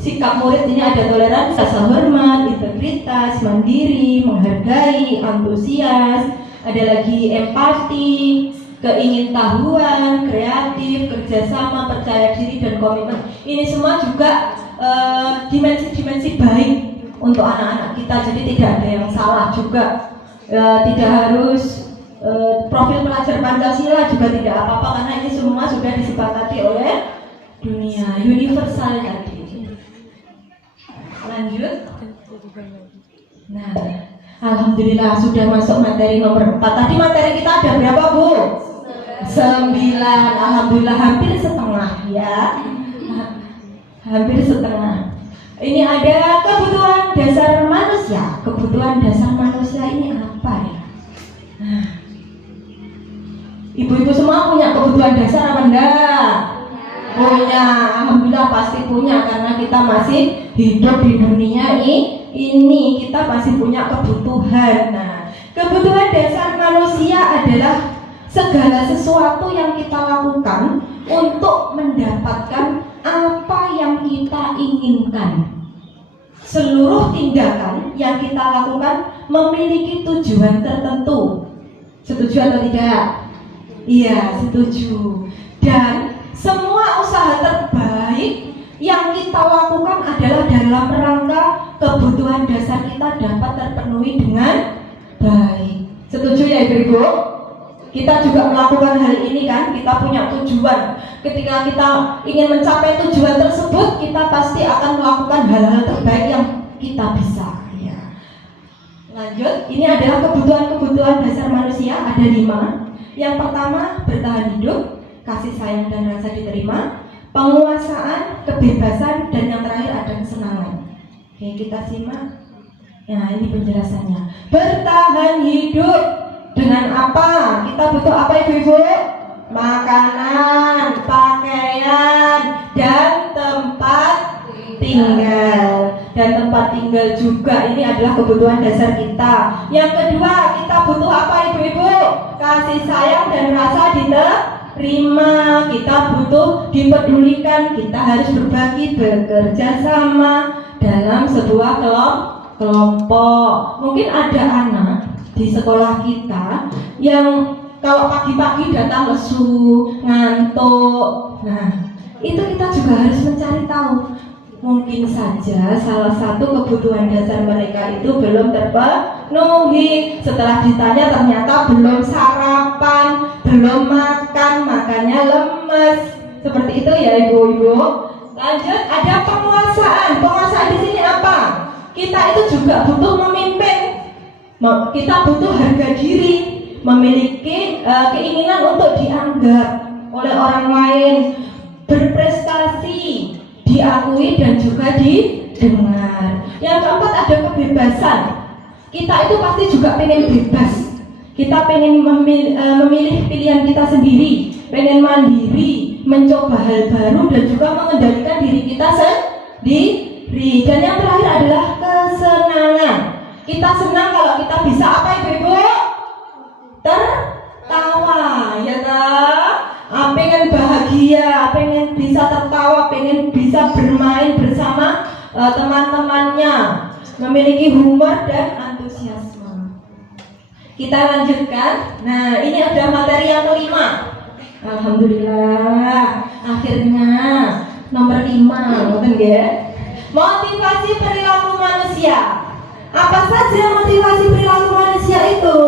Sikap murid ini ada toleransi, rasa hormat, integritas, mandiri, menghargai, antusias, ada lagi empati, keingintahuan, kreatif, kerjasama, percaya diri, dan komitmen. Ini semua juga dimensi-dimensi baik untuk anak-anak kita. Jadi tidak ada yang salah juga. Tidak harus profil pelajar Pancasila juga tidak apa-apa, karena ini semua sudah disepakati oleh dunia universal tadi. Lanjut. Nah, alhamdulillah sudah masuk materi nomor 4. Tadi materi kita ada berapa, Bu? 9. Alhamdulillah hampir setengah ya. Hampir setengah. Ini ada kebutuhan dasar manusia. Kebutuhan dasar manusia ini apa ya? Nah, ibu-ibu semua punya kebutuhan dasar apa enggak? Punya. Alhamdulillah pasti punya, karena kita masih hidup di dunia ini. Kita masih punya kebutuhan. Nah, kebutuhan dasar manusia adalah segala sesuatu yang kita lakukan untuk mendapatkan apa yang kita inginkan. Seluruh tindakan yang kita lakukan memiliki tujuan tertentu. Setuju atau tidak? Iya, setuju. Dan semua usaha terbaik yang kita lakukan adalah dalam rangka kebutuhan dasar kita dapat terpenuhi dengan baik. Setuju ya Ibu? Kita juga melakukan hal ini kan, kita punya tujuan. Ketika kita ingin mencapai tujuan tersebut, kita pasti akan melakukan hal-hal terbaik yang kita bisa ya. Lanjut, ini adalah kebutuhan dasar manusia, ada 5. Yang pertama, bertahan hidup, kasih sayang dan rasa diterima, penguasaan, kebebasan, dan yang terakhir ada kesenangan. Oke, kita simak. Nah, ini penjelasannya. Bertahan hidup dengan apa? Kita butuh apa Ibu-ibu? Makanan, pakaian, dan tempat tinggal. Dan tempat tinggal juga ini adalah kebutuhan dasar kita. Yang kedua, kita butuh apa Ibu-ibu? Kasih sayang dan rasa diterima. Kita butuh dipedulikan. Kita harus berbagi, bekerja sama dalam sebuah kelompok. Mungkin ada anak di sekolah kita yang kalau pagi-pagi datang lesu, ngantuk. Nah, itu kita juga harus mencari tahu. Mungkin saja salah satu kebutuhan dasar mereka itu belum terpenuhi. Setelah ditanya ternyata belum sarapan, belum makan, makanya lemes. Seperti itu ya Ibu-ibu. Lanjut, ada penguasaan. Penguasaan di sini apa? Kita itu juga butuh memimpin. Kita butuh harga diri, memiliki keinginan untuk dianggap oleh orang lain, berprestasi, diakui dan juga didengar. Yang keempat ada kebebasan. Kita itu pasti juga pengen bebas. Kita pengen memilih pilihan kita sendiri, pengen mandiri, mencoba hal baru dan juga mengendalikan diri kita sendiri. Dan yang terakhir adalah kesenangan. Kita senang kalau kita bisa apa Ibu-ibu? Tertawa, ya kan? Pengen bahagia, pengen bisa tertawa, pengen bisa bermain bersama teman-temannya, memiliki humor dan antusiasme. Kita lanjutkan. Nah, ini ada materi yang kelima. Alhamdulillah, akhirnya nomor 5, betul ya? Motivasi perilaku manusia. Apa saja motivasi perilaku manusia itu?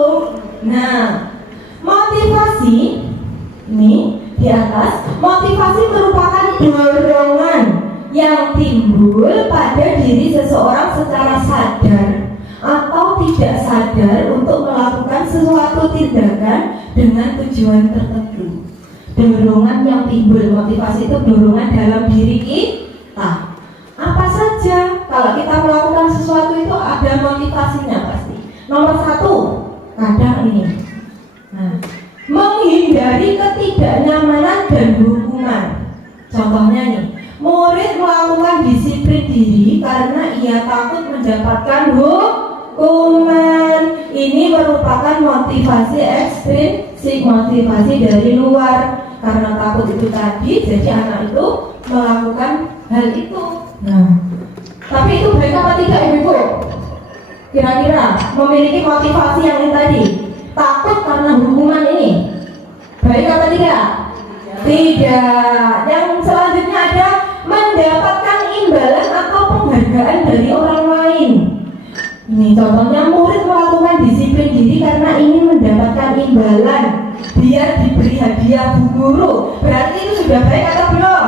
Nah, motivasi ini di atas, motivasi merupakan dorongan yang timbul pada diri seseorang secara sadar atau tidak sadar untuk melakukan sesuatu tindakan dengan tujuan tertentu. Dorongan yang timbul, motivasi itu dorongan dalam diri kita. Apa saja? Kalau kita melakukan sesuatu itu ada motivasinya pasti. Nomor 1, kadang ini. Nah, menghindari ketidaknyamanan dan hukuman. Contohnya nih, murid melakukan disiplin diri karena ia takut mendapatkan hukuman. Ini merupakan motivasi ekstrinsik, motivasi dari luar. Karena takut itu tadi, jadi anak itu melakukan hal itu. Nah, tapi itu baik apa tidak Ibu? Kira-kira memiliki motivasi yang ini tadi, takut karena hukuman ini, Baik apa tidak? Tidak. Yang selanjutnya ada mendapatkan imbalan atau penghargaan dari orang lain. Ini contohnya murid melakukan disiplin diri karena ingin mendapatkan imbalan biar diberi hadiah bu guru. Berarti itu sudah baik atau belum?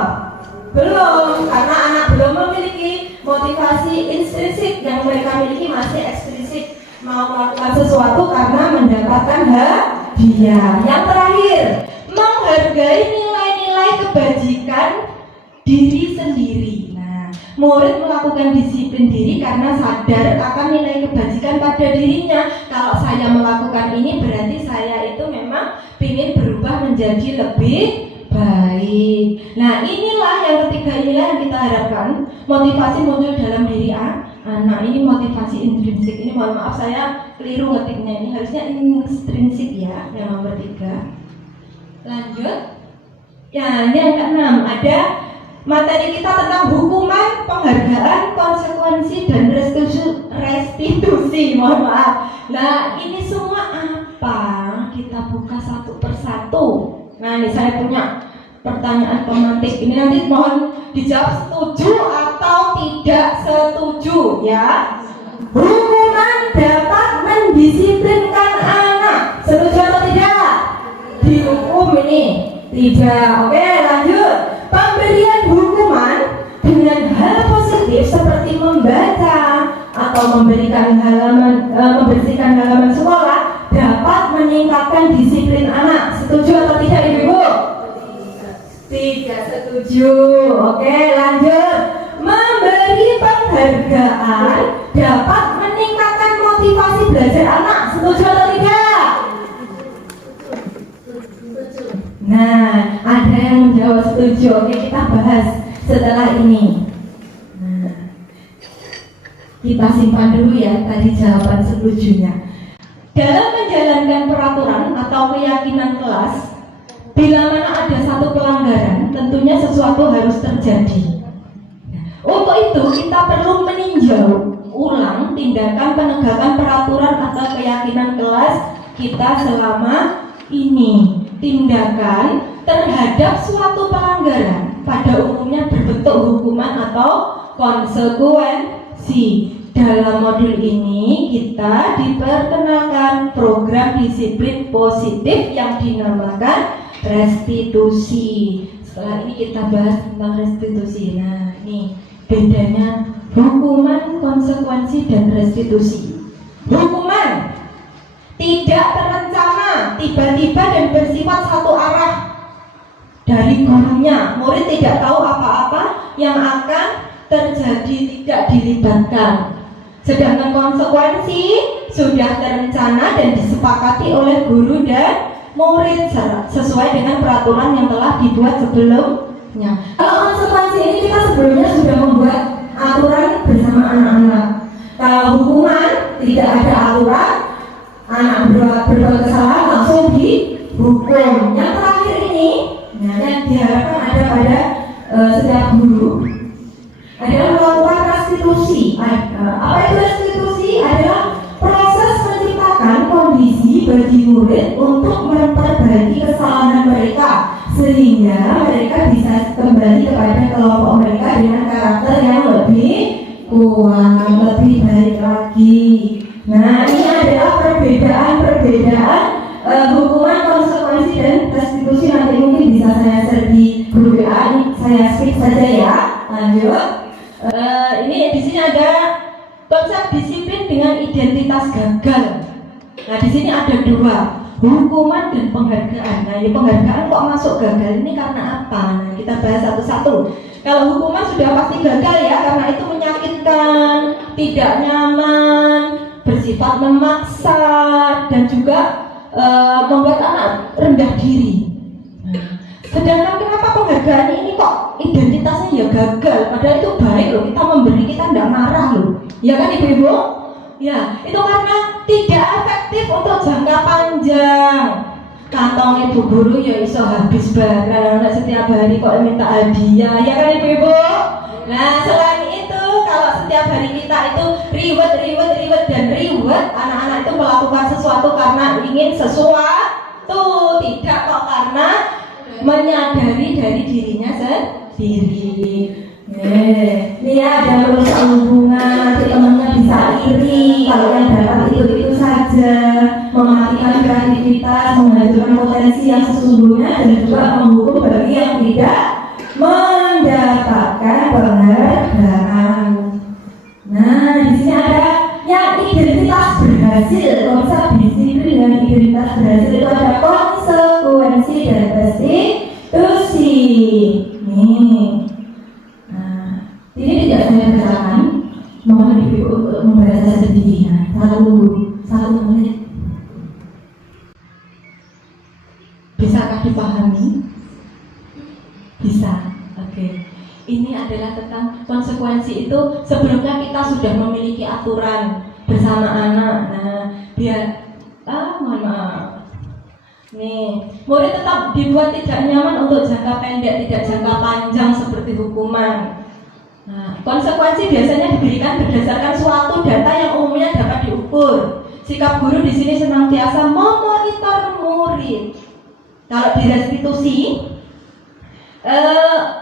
Belum, karena anak belum memiliki motivasi intrinsik. Yang mereka miliki masih ekstrinsik, mau melakukan sesuatu karena mendapatkan hadiah. Yang terakhir, menghargai nilai-nilai kebajikan diri sendiri. Murid melakukan disiplin diri karena sadar akan nilai kebajikan pada dirinya. Kalau saya melakukan ini berarti saya itu memang ingin berubah menjadi lebih baik. Nah inilah yang ketiga, inilah yang kita harapkan motivasi muncul dalam diri anak. Ini motivasi intrinsik. Ini mohon maaf saya keliru ngetiknya, ini harusnya intrinsik ya, yang nomor 3. Lanjut. Ya, ini yang keenam, ada materi kita tentang hukuman, penghargaan, konsekuensi, dan restitusi. Mohon maaf. Nah, ini semua apa? Kita buka satu persatu. Nah, ini saya punya pertanyaan pemantik. Ini nanti mohon dijawab setuju atau tidak setuju ya. Hukuman dapat mendisiplinkan anak. Setuju atau tidak? Dihukum ini. Tidak. Oke, lanjut. Pemberian hukuman dengan hal positif seperti membaca atau membersihkan halaman sekolah dapat meningkatkan disiplin anak. Setuju atau tidak Ibu? Tidak setuju. Oke, lanjut. Memberi penghargaan dapat meningkatkan motivasi belajar anak. Setuju atau tidak? Nah, ada yang menjawab setuju. Oke, kita bahas setelah ini. Nah, kita simpan dulu ya tadi jawaban setujunya. Dalam menjalankan peraturan atau keyakinan kelas, bila mana ada satu pelanggaran, tentunya sesuatu harus terjadi. Untuk itu kita perlu meninjau ulang tindakan penegakan peraturan atau keyakinan kelas kita selama ini. Tindakan terhadap suatu pelanggaran pada umumnya berbentuk hukuman atau konsekuensi. Dalam modul ini kita diperkenalkan program disiplin positif yang dinamakan restitusi. Setelah ini kita bahas tentang restitusi. Nah, ini bedanya hukuman, konsekuensi, dan restitusi. Hukuman tidak terencana, tiba-tiba dan bersifat satu arah dari gurunya. Murid tidak tahu apa-apa yang akan terjadi, tidak dilibatkan. Sedangkan konsekuensi sudah terencana dan disepakati oleh guru dan murid sesuai dengan peraturan yang telah dibuat sebelumnya. Kalau konsekuensi ini kita sebelumnya sudah membuat aturan bersama anak-anak. Kalau hukuman tidak ada aturan, anak berbuat kesalahan langsung dihukum. Yang terakhir ini, yang diharapkan ada pada setiap guru adalah melakukan restitusi. Apa itu restitusi? Adalah proses menciptakan kondisi bagi murid untuk memperbaiki kesalahan mereka sehingga mereka bisa kembali kepada kelompok mereka dengan karakter yang lebih kuat, lebih baik lagi. Nah, ini adalah perbedaan hukuman, konsekuensi, dan restitusi. Nanti mungkin bisa saya share di grup WA. Ini saya skip saja ya. Lanjut. Ini di sini ada konsep disiplin dengan identitas gagal. Nah, di sini ada dua, hukuman dan penghargaan. Nah, ini penghargaan kok masuk gagal ini karena apa? Nah, kita bahas satu-satu. Kalau hukuman sudah pasti gagal ya, karena itu menyakitkan, tidak nyaman, bersifat memaksa, dan juga membuat anak rendah diri. Sedangkan kenapa penghargaan ini kok identitasnya ya gagal? Padahal itu baik loh, kita memberi, kita tidak marah loh. Ya kan ibu-ibu? Ya, itu karena tidak efektif untuk jangka panjang. Kantong ibu guru ya iso habis barang, setiap hari kok minta hadiah, ya kan ibu-ibu? Nah, selain itu kalau setiap hari kita itu reward dan reward, anak-anak itu melakukan sesuatu karena ingin sesuatu, tidak kok karena karena menyadari dari dirinya sendiri. Ini ada merusak hubungan, nanti temannya bisa iri kalau yang dapat itu saja, mematikan kreativitas, menghancurkan potensi yang sesungguhnya, dan juga menghukum bagi yang tidak mendapatkan penghargaan. Nah, di sini ada yang identitas berhasil. Konsep disiplin dengan identitas berhasil itu ada konsekuensi dan restitusi. Nih. Ini tidak saya bacakan, mohon ibu untuk membaca sendirinya. Satu menit. Bisakah dipahami? Bisa. Oke. Ini adalah tentang konsekuensi itu. Sebelumnya kita sudah memiliki aturan bersama anak. Nah, mohon maaf. Nih, murid tetap dibuat tidak nyaman untuk jangka pendek, tidak jangka panjang seperti hukuman. Nah, konsekuensi biasanya diberikan berdasarkan suatu data yang umumnya dapat diukur. Sikap guru di sini senantiasa memonitor murid. Kalau direstitusi,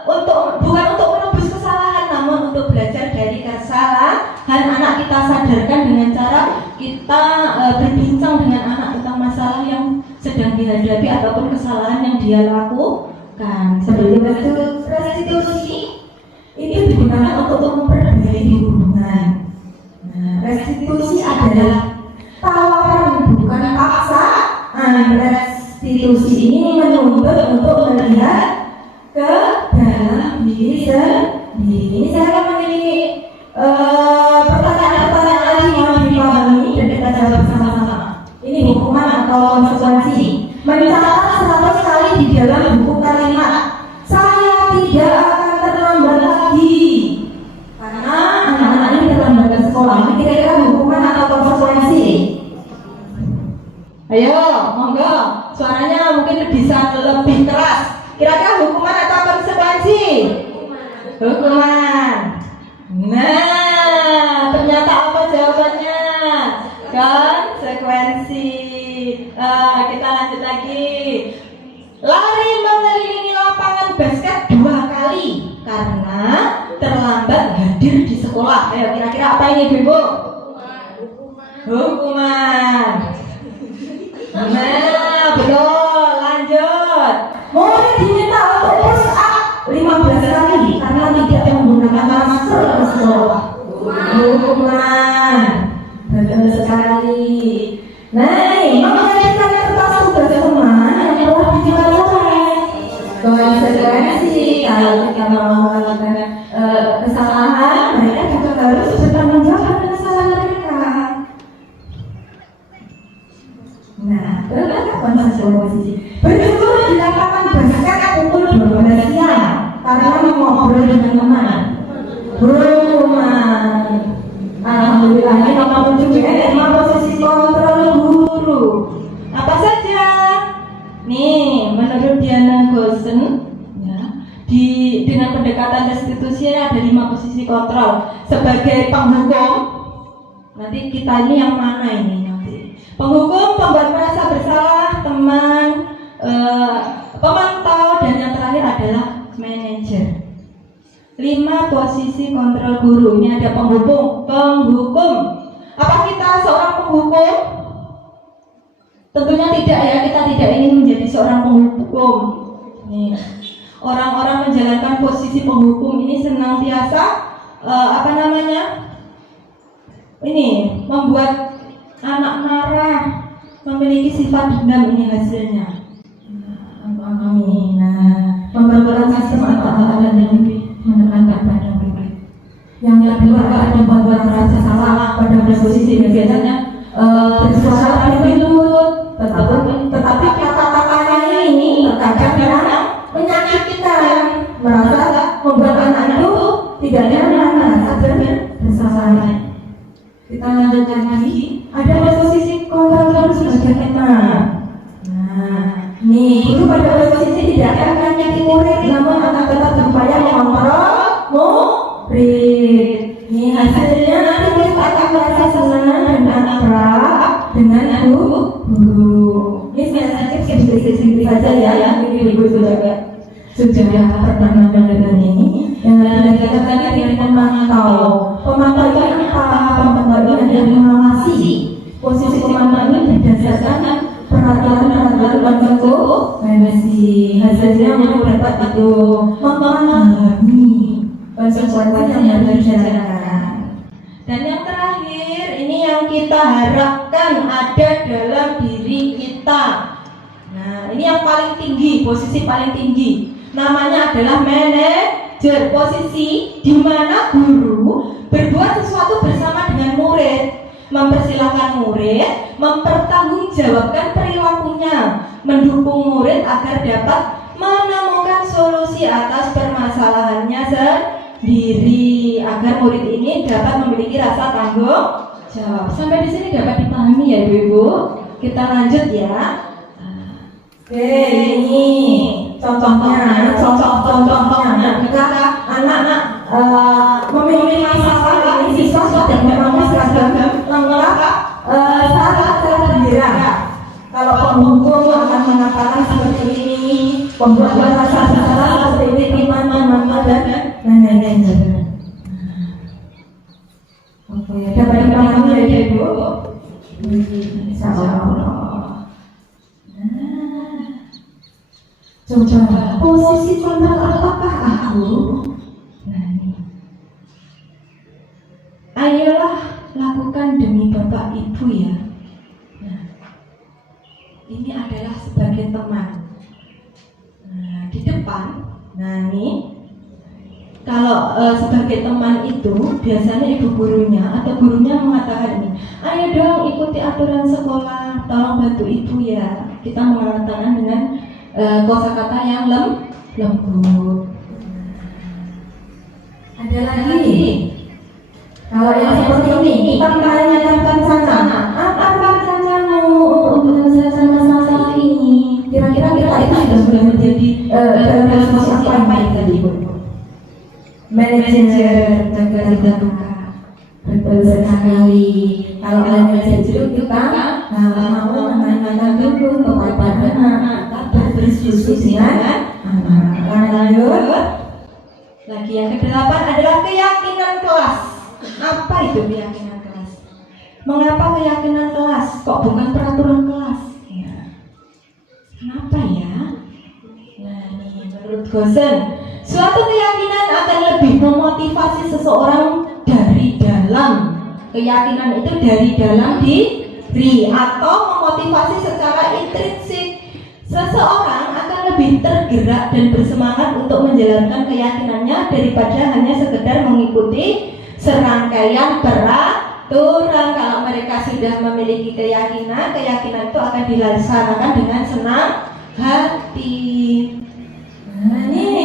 bukan untuk menebus kesalahan, namun untuk belajar dari kesalahan anak kita, sadarkan dengan cara kita berbincang dengan anak tentang masalah yang sedang dihadapi ataupun kesalahan yang dia lakukan. Sebelum restitusi ini digunakan untuk memperbaiki hubungan. Nah, restitusi adalah tawaran, bukan paksaan. Restitusi ini menuntut untuk melihat ke dalam diri sendiri. Ini saya memiliki pertanyaan-pertanyaan lagi yang dipahami dan kita jawab bersama-sama. Ini hukuman atau konsekuensi. Mencatat 100 kali di dalam buku kalimat, saya tidak akan terlambat lagi karena anak-anak ini terlambat ke sekolah. Ini kira-kira hukuman atau konsekuensi? Ayo, monggo, suaranya mungkin bisa lebih keras. Kira-kira hukuman atau konsekuensi? Hukuman. Nah, ternyata apa jawabannya? Konsekuensi. Kita lanjut lagi. Lari mengelilingi lapangan basket 2 kali karena terlambat hadir di sekolah. Ayo, kira-kira apa ini, Ibu? Hukuman. Nah, betul. Lanjut. Murid diminta untuk push up 15 kali karena tidak menggunakan masker ke sekolah. Hukuman. Betul sekali. Nah, mengajarkan kertas tugas teman yang telah dijelaskan. Konsekuensi kalau kita mau melakukan kesalahan, mereka juga harus bertanggung jawab atas kesalahan mereka. Nah, berapa konsekuensi? Berjemur di lapangan basket pukul 12 siang karena mengobrol dengan teman. Hukuman. Alhamdulillah, ini nomor 7 ya, posisi kontrol guru. Apa saja? Nih, menurut Diana Gosen, ya, dengan pendekatan restitusi ada 5 posisi kontrol. Sebagai penghukum, nanti kita ini yang mana ini nanti? Penghukum, pembuat merasa bersalah, teman, pemantau, dan yang terakhir adalah manajer. 5 posisi kontrol guru. Ini ada penghukum. Apa kita seorang penghukum? Tentunya tidak ya, kita tidak ingin menjadi seorang penghukum. Nih, orang-orang menjalankan posisi penghukum ini senantiasa ini membuat anak marah, memiliki sifat dendam, ini hasilnya. Nah, memperberat sistem atau hal-hal yang lebih menekankan pada murid. Yang kedua ada membuat merasa salah pada posisi biasanya bersuara menuntut, tetapi kata-katanya ini terkadang menyakitkan, merasa membuat anak itu tidak nyaman, merasa bersalah. Kita lanjutkan lagi. Ada posisi kontrol sebagai teman. Nah, nih guru pada posisi tidak akan menyakiti murid, namun akan tetap berupaya mengontrol murid. Nih hasilnya nanti murid akan merasa senang dan akrab dengan guru. Ini Ini sedikit saja ya, ibu juga pernah mendengar ini. Dan kita tadi dengan memantau itu apa? Pemantau ini adalah mengawasi. Posisi pemantau ini berdasarkan peraturan masih hasilnya dapat itu memahami konsekuensi yang harus dijalankan. Dan yang terakhir ini yang kita harapkan ada dalam diri kita. Nah, ini yang paling tinggi, posisi paling tinggi. Namanya adalah manajer, posisi di mana guru berbuat sesuatu bersama dengan murid, mempersilahkan murid, mempertanggungjawabkan perilakunya, mendukung murid agar dapat menemukan solusi atas permasalahannya sendiri, agar murid ini dapat memiliki rasa tanggung jawab. Sampai di sini dapat dipahami ya Ibu-ibu. Kita lanjut ya. Oke, ini contohnya. Ketika anak-anak memiliki masalah, ini siswa sudah memang seragam lengkap saat gembira. Kalau penghukum akan mengatakan seperti ini, pembuat rasa salah seperti ini, mana dan lain-lain. Oke, dapat dipahami ya Ibu. Insyaallah. Coba posisi contoh apakah aku? Nah, ini. Ayolah lakukan demi Bapak Ibu ya. Nah, ini adalah sebagai teman. Nah, di depan. Nah, ini kalau sebagai teman itu biasanya ibu gurunya atau gurunya mengatakan ini, ayo dong ikuti aturan sekolah, tolong bantu ibu ya. Kita mengatakan dengan kosakata yang lembut. Ada lagi. Kalau yang seperti ini, kita menanyakan sana. Apa rencanamu untuk menyelesaikan masalah ini? Kira-kira kita itu sudah menjadi dalam posisi apa yang tadi Ibu? Manajer terbuka. Betul sekali. Kalau manajer itu kita mau menanyakan dulu kepada anak. Berdiskusi dengan anak. Lanjut. Lagi yang ke-8 adalah keyakinan kelas. Apa itu keyakinan kelas? Mengapa keyakinan kelas? Kok bukan peraturan kelas? Ya. Kenapa ya? Nah, ini menurut Gosen, suatu keyakinan akan lebih memotivasi seseorang dari dalam. Keyakinan itu dari dalam diri atau memotivasi secara intrinsik. Seseorang akan lebih tergerak dan bersemangat untuk menjalankan keyakinannya daripada hanya sekedar mengikuti serangkaian peraturan. Kalau mereka sudah memiliki keyakinan itu akan dilaksanakan dengan senang hati. Nah, ini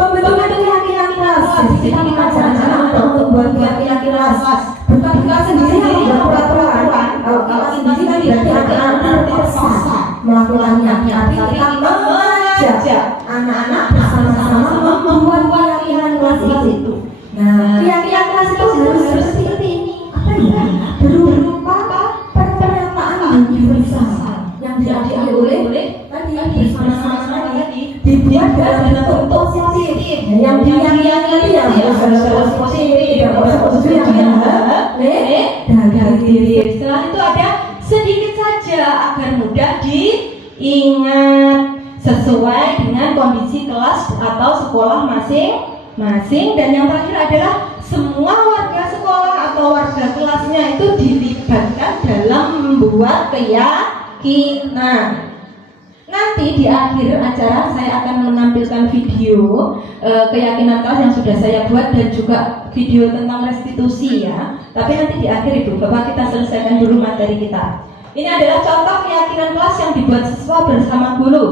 pembentukan keyakinan kelas. Jadi kita ajarkan untuk membuat keyakinan kelas. Bukan sendiri peraturan. Kalau kita sendiri kan berarti anak-anak terpaksa melakukannya. Tapi kita mengajak anak-anak bersama-sama membuat keyakinan kelas itu. Nah, keyakinan kelas itu harus seperti ini. Apa ya? Berupa pernyataan universal yang diadili oleh tadi bersama-sama tadi dibuat dalam bentuk positif. Yang diyakini ya harus positif, tidak harus positif yang negatif. Setelah itu ada sedikit saja agar mudah diingat sesuai dengan kondisi kelas atau sekolah masing-masing. Dan yang terakhir adalah semua warga sekolah atau warga kelasnya itu dilibatkan dalam membuat keyakinan. Nanti di akhir acara saya akan menampilkan video keyakinan kelas yang sudah saya buat dan juga video tentang restitusi ya. Tapi nanti di akhir itu Bapak kita selesaikan dulu materi kita. Ini adalah contoh keyakinan kelas yang dibuat siswa bersama guru.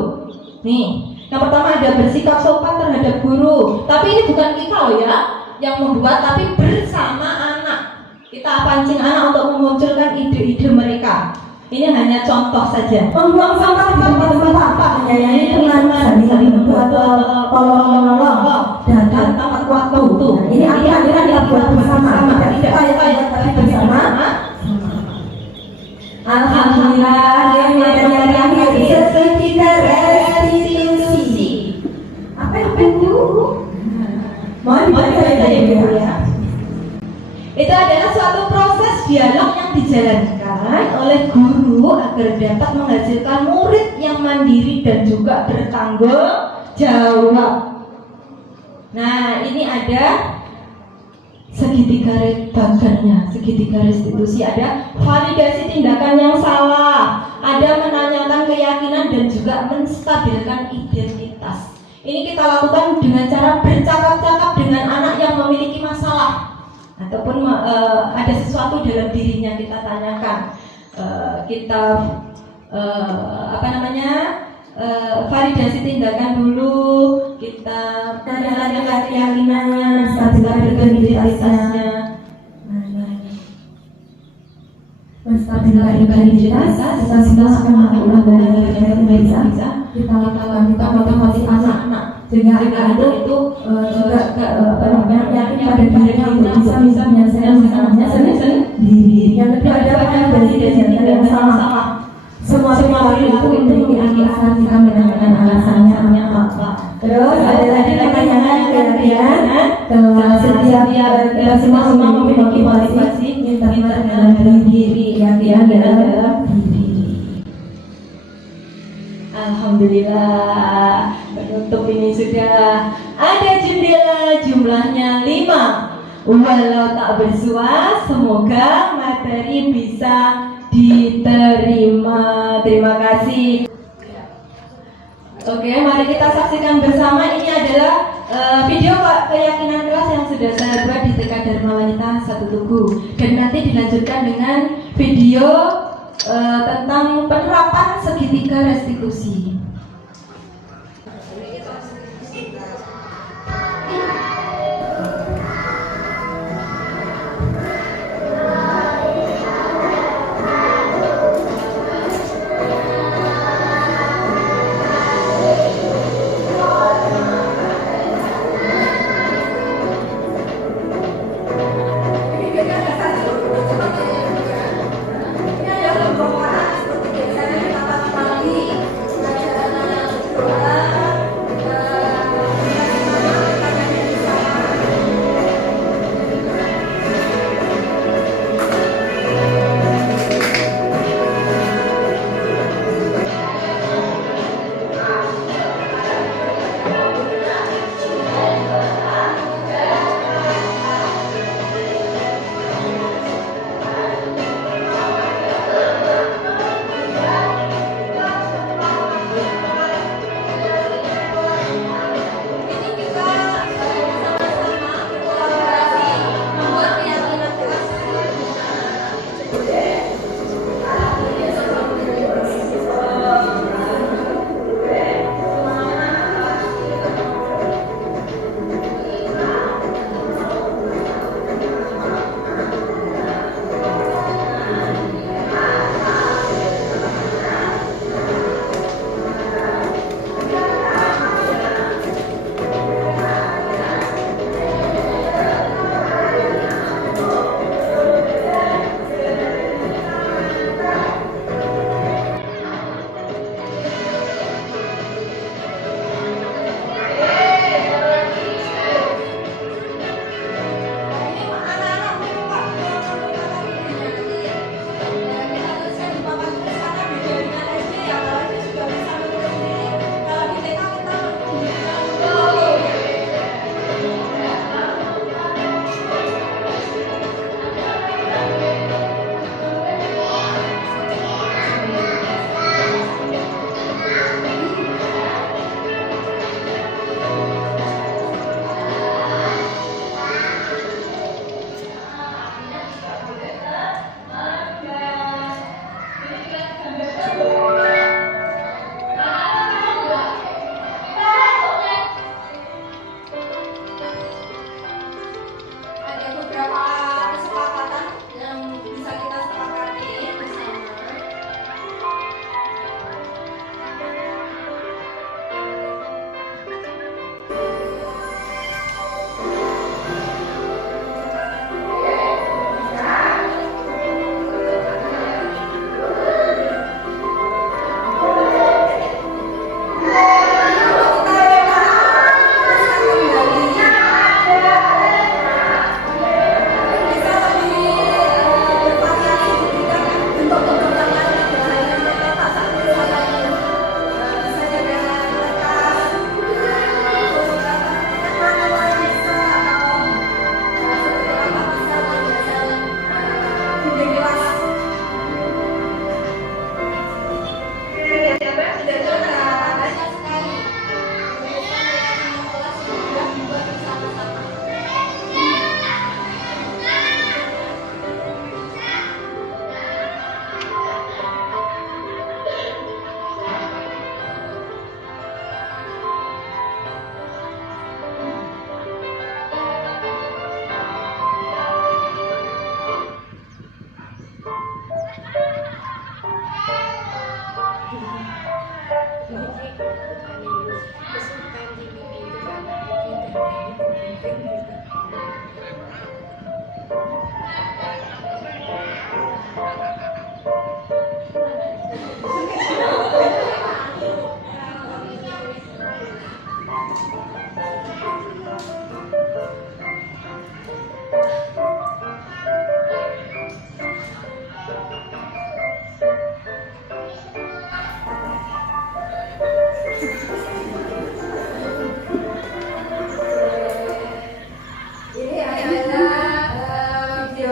Nih, yang pertama ada bersikap sopan terhadap guru. Tapi ini bukan kita loh ya yang membuat, tapi bersama anak. Kita pancing anak untuk memunculkan ide-ide mereka. Ini hanya contoh saja. Membuang sampah di tempat apa? Menyayangi teman-teman, saling membantu tolong dan tepat waktu. Ini akhirnya kita buat bersama. Tidak kayak tapi bersama. Alhamdulillah, materi yang gitu ya. Itu adalah suatu proses dialog yang dijalankan oleh guru agar dapat menghasilkan murid yang mandiri dan juga bertanggung jawab. Nah, ini ada segitiga bagannya, segitiga restitusi. Ada validasi tindakan yang salah, ada menanyakan keyakinan dan juga menstabilkan identitas. Ini kita lakukan dengan cara bercakap-cakap dengan anak yang memiliki masalah ataupun ada sesuatu dalam dirinya, kita tanyakan, kita validasi tindakan dulu, kita tanyakan keyakinannya, stabilkan identitasnya. Menstabilkan identitas, kita sudah akan mengulang dari bisa kita lakukan, kita motivasi anak-anak sehingga anak itu juga yakin pada dirinya untuk bisa menyelesaikan masalahnya sendiri. Yang kedua ada validasi tindakan yang sama. Semua perilaku itu memiliki alasan, kita menanyakan alasannya apa. Terus ada lagi pertanyaan keyakinan, setiap semua memiliki motivasi internal dalam diri, keyakinan dalam diri. Alhamdulillah, penutup ini sudah ada jendela, jumlahnya 5. Walau tak bersua, semoga materi bisa diterima. Terima kasih. Oke, mari kita saksikan bersama. Ini adalah video keyakinan kelas yang sudah saya buat di TK Dharma Wanita 1 Tugu, dan nanti dilanjutkan dengan video tentang penerapan segitiga restitusi. Ini adalah pembukaan seperti biasanya kita lakukan lagi.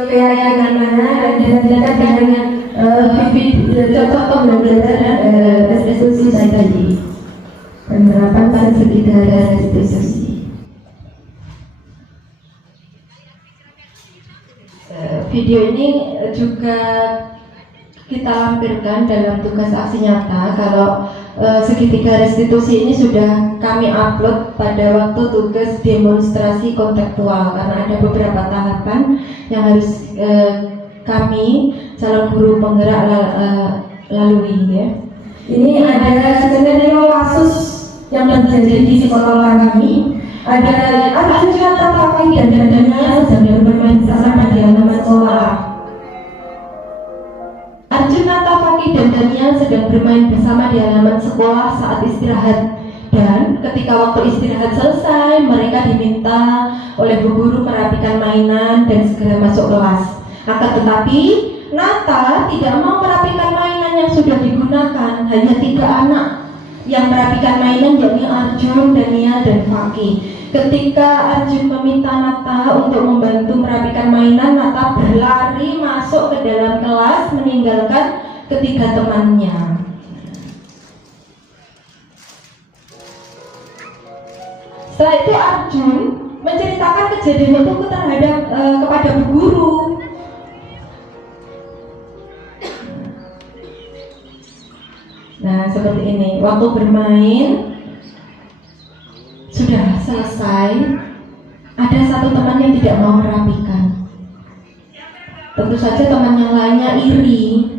keyakinan mana dan dilanjutkan dengan contoh pembelajaran restitusi tadi, penerapan sekitar restitusi. Video ini juga kita lampirkan dalam tugas aksi nyata. Kalau segitiga restitusi ini sudah kami upload pada waktu tugas demonstrasi kontekstual, karena ada beberapa tahapan yang harus kami calon guru penggerak lalui ya. Ini ada skenario kasus yang terjadi di sekolah kami. Ada nyata pakai dan dananya sedang bermain bersama di halaman sekolah. Arjuna Tafaki dan Daniel sedang bermain bersama di halaman sekolah saat istirahat, dan ketika waktu istirahat selesai mereka diminta oleh bu guru merapikan mainan dan segera masuk kelas. Akan tetapi Nata tidak mau merapikan mainan yang sudah digunakan. Hanya 3 anak yang merapikan mainan, yakni Arjun, Daniel, dan Faki. Ketika Arjun meminta Nata untuk membantu merapikan mainan, Nata berlari masuk ke dalam kelas meninggalkan ketiga temannya. Setelah itu Arjun menceritakan kejadian itu kepada bu guru. Nah, seperti ini. Waktu bermain sudah selesai, ada satu teman yang tidak mau merapikan. Tentu saja teman yang lainnya iri.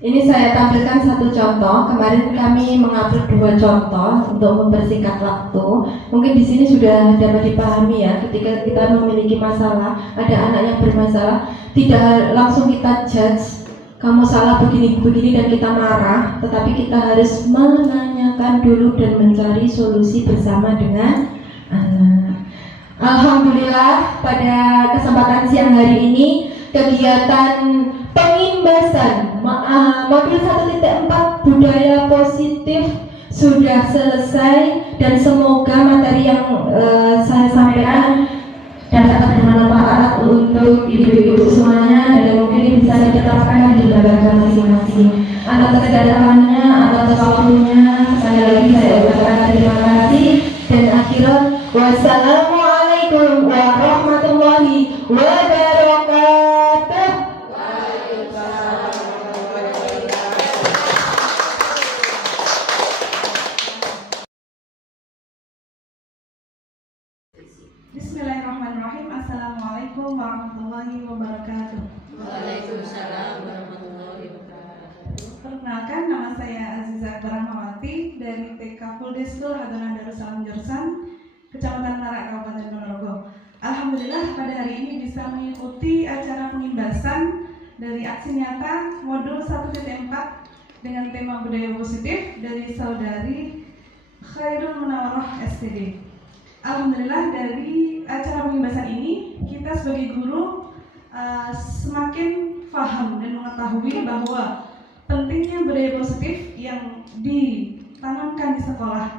Ini saya tampilkan satu contoh. Kemarin kami mengupload 2 contoh untuk mempersingkat waktu. Mungkin di sini sudah dapat dipahami ya. Ketika kita memiliki masalah, ada anak yang bermasalah, tidak langsung kita judge, kamu salah begini-begini dan kita marah, tetapi kita harus menanyakan dulu dan mencari solusi bersama dengan anak. Alhamdulillah pada kesempatan siang hari ini kegiatan pengimbasan modul 1.4 budaya positif sudah selesai, dan semoga materi yang saya sampaikan dapat bermanfaat untuk ibu-ibu semuanya, dan mungkin bisa diterapkan di lembaga masing-masing. Atas kedatangannya, atas waktunya, sekali lagi saya ucapkan terima kasih, dan akhirnya wassalamualaikum warahmatullahi wabarakatuh. Bismillahirrahmanirrahim. Assalamualaikum warahmatullahi wabarakatuh. Waalaikumsalam warahmatullahi wabarakatuh. Perkenalkan, nama saya Aziza Rahmawati dari TK Fuldeskul Hadonan Darussalam Jorsan, Kecamatan Narak, Kabupaten Ponorogo. Alhamdulillah pada hari ini bisa mengikuti acara pengimbasan dari aksi nyata modul 1.4 dengan tema budaya positif dari saudari Khairul Munawwarah STD. alhamdulillah dari acara pembebasan ini kita sebagai guru semakin paham dan mengetahui bahwa pentingnya budaya positif yang ditanamkan di sekolah,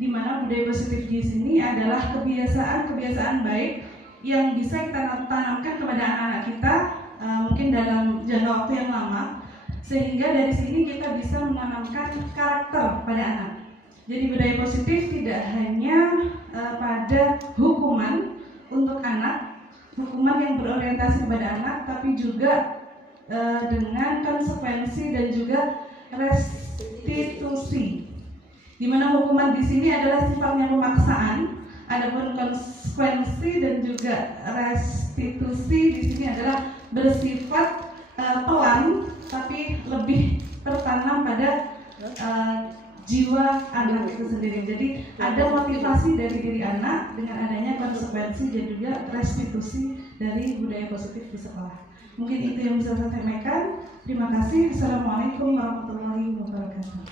di mana budaya positif di sini adalah kebiasaan-kebiasaan baik yang bisa kita tanamkan kepada anak-anak kita mungkin dalam jangka waktu yang lama, sehingga dari sini kita bisa menanamkan karakter pada anak. Jadi budaya positif tidak hanya pada hukuman untuk anak, hukuman yang berorientasi kepada anak, tapi juga dengan konsekuensi dan juga restitusi. Di mana hukuman di sini adalah sifatnya pemaksaan, adapun konsekuensi dan juga restitusi di sini adalah bersifat pelan, tapi lebih tertanam pada jiwa anak itu sendiri. Jadi ada motivasi dari diri anak dengan adanya konsekuensi dan juga restitusi dari budaya positif di sekolah. Mungkin itu yang bisa saya sampaikan. Terima kasih. Assalamualaikum warahmatullahi wabarakatuh.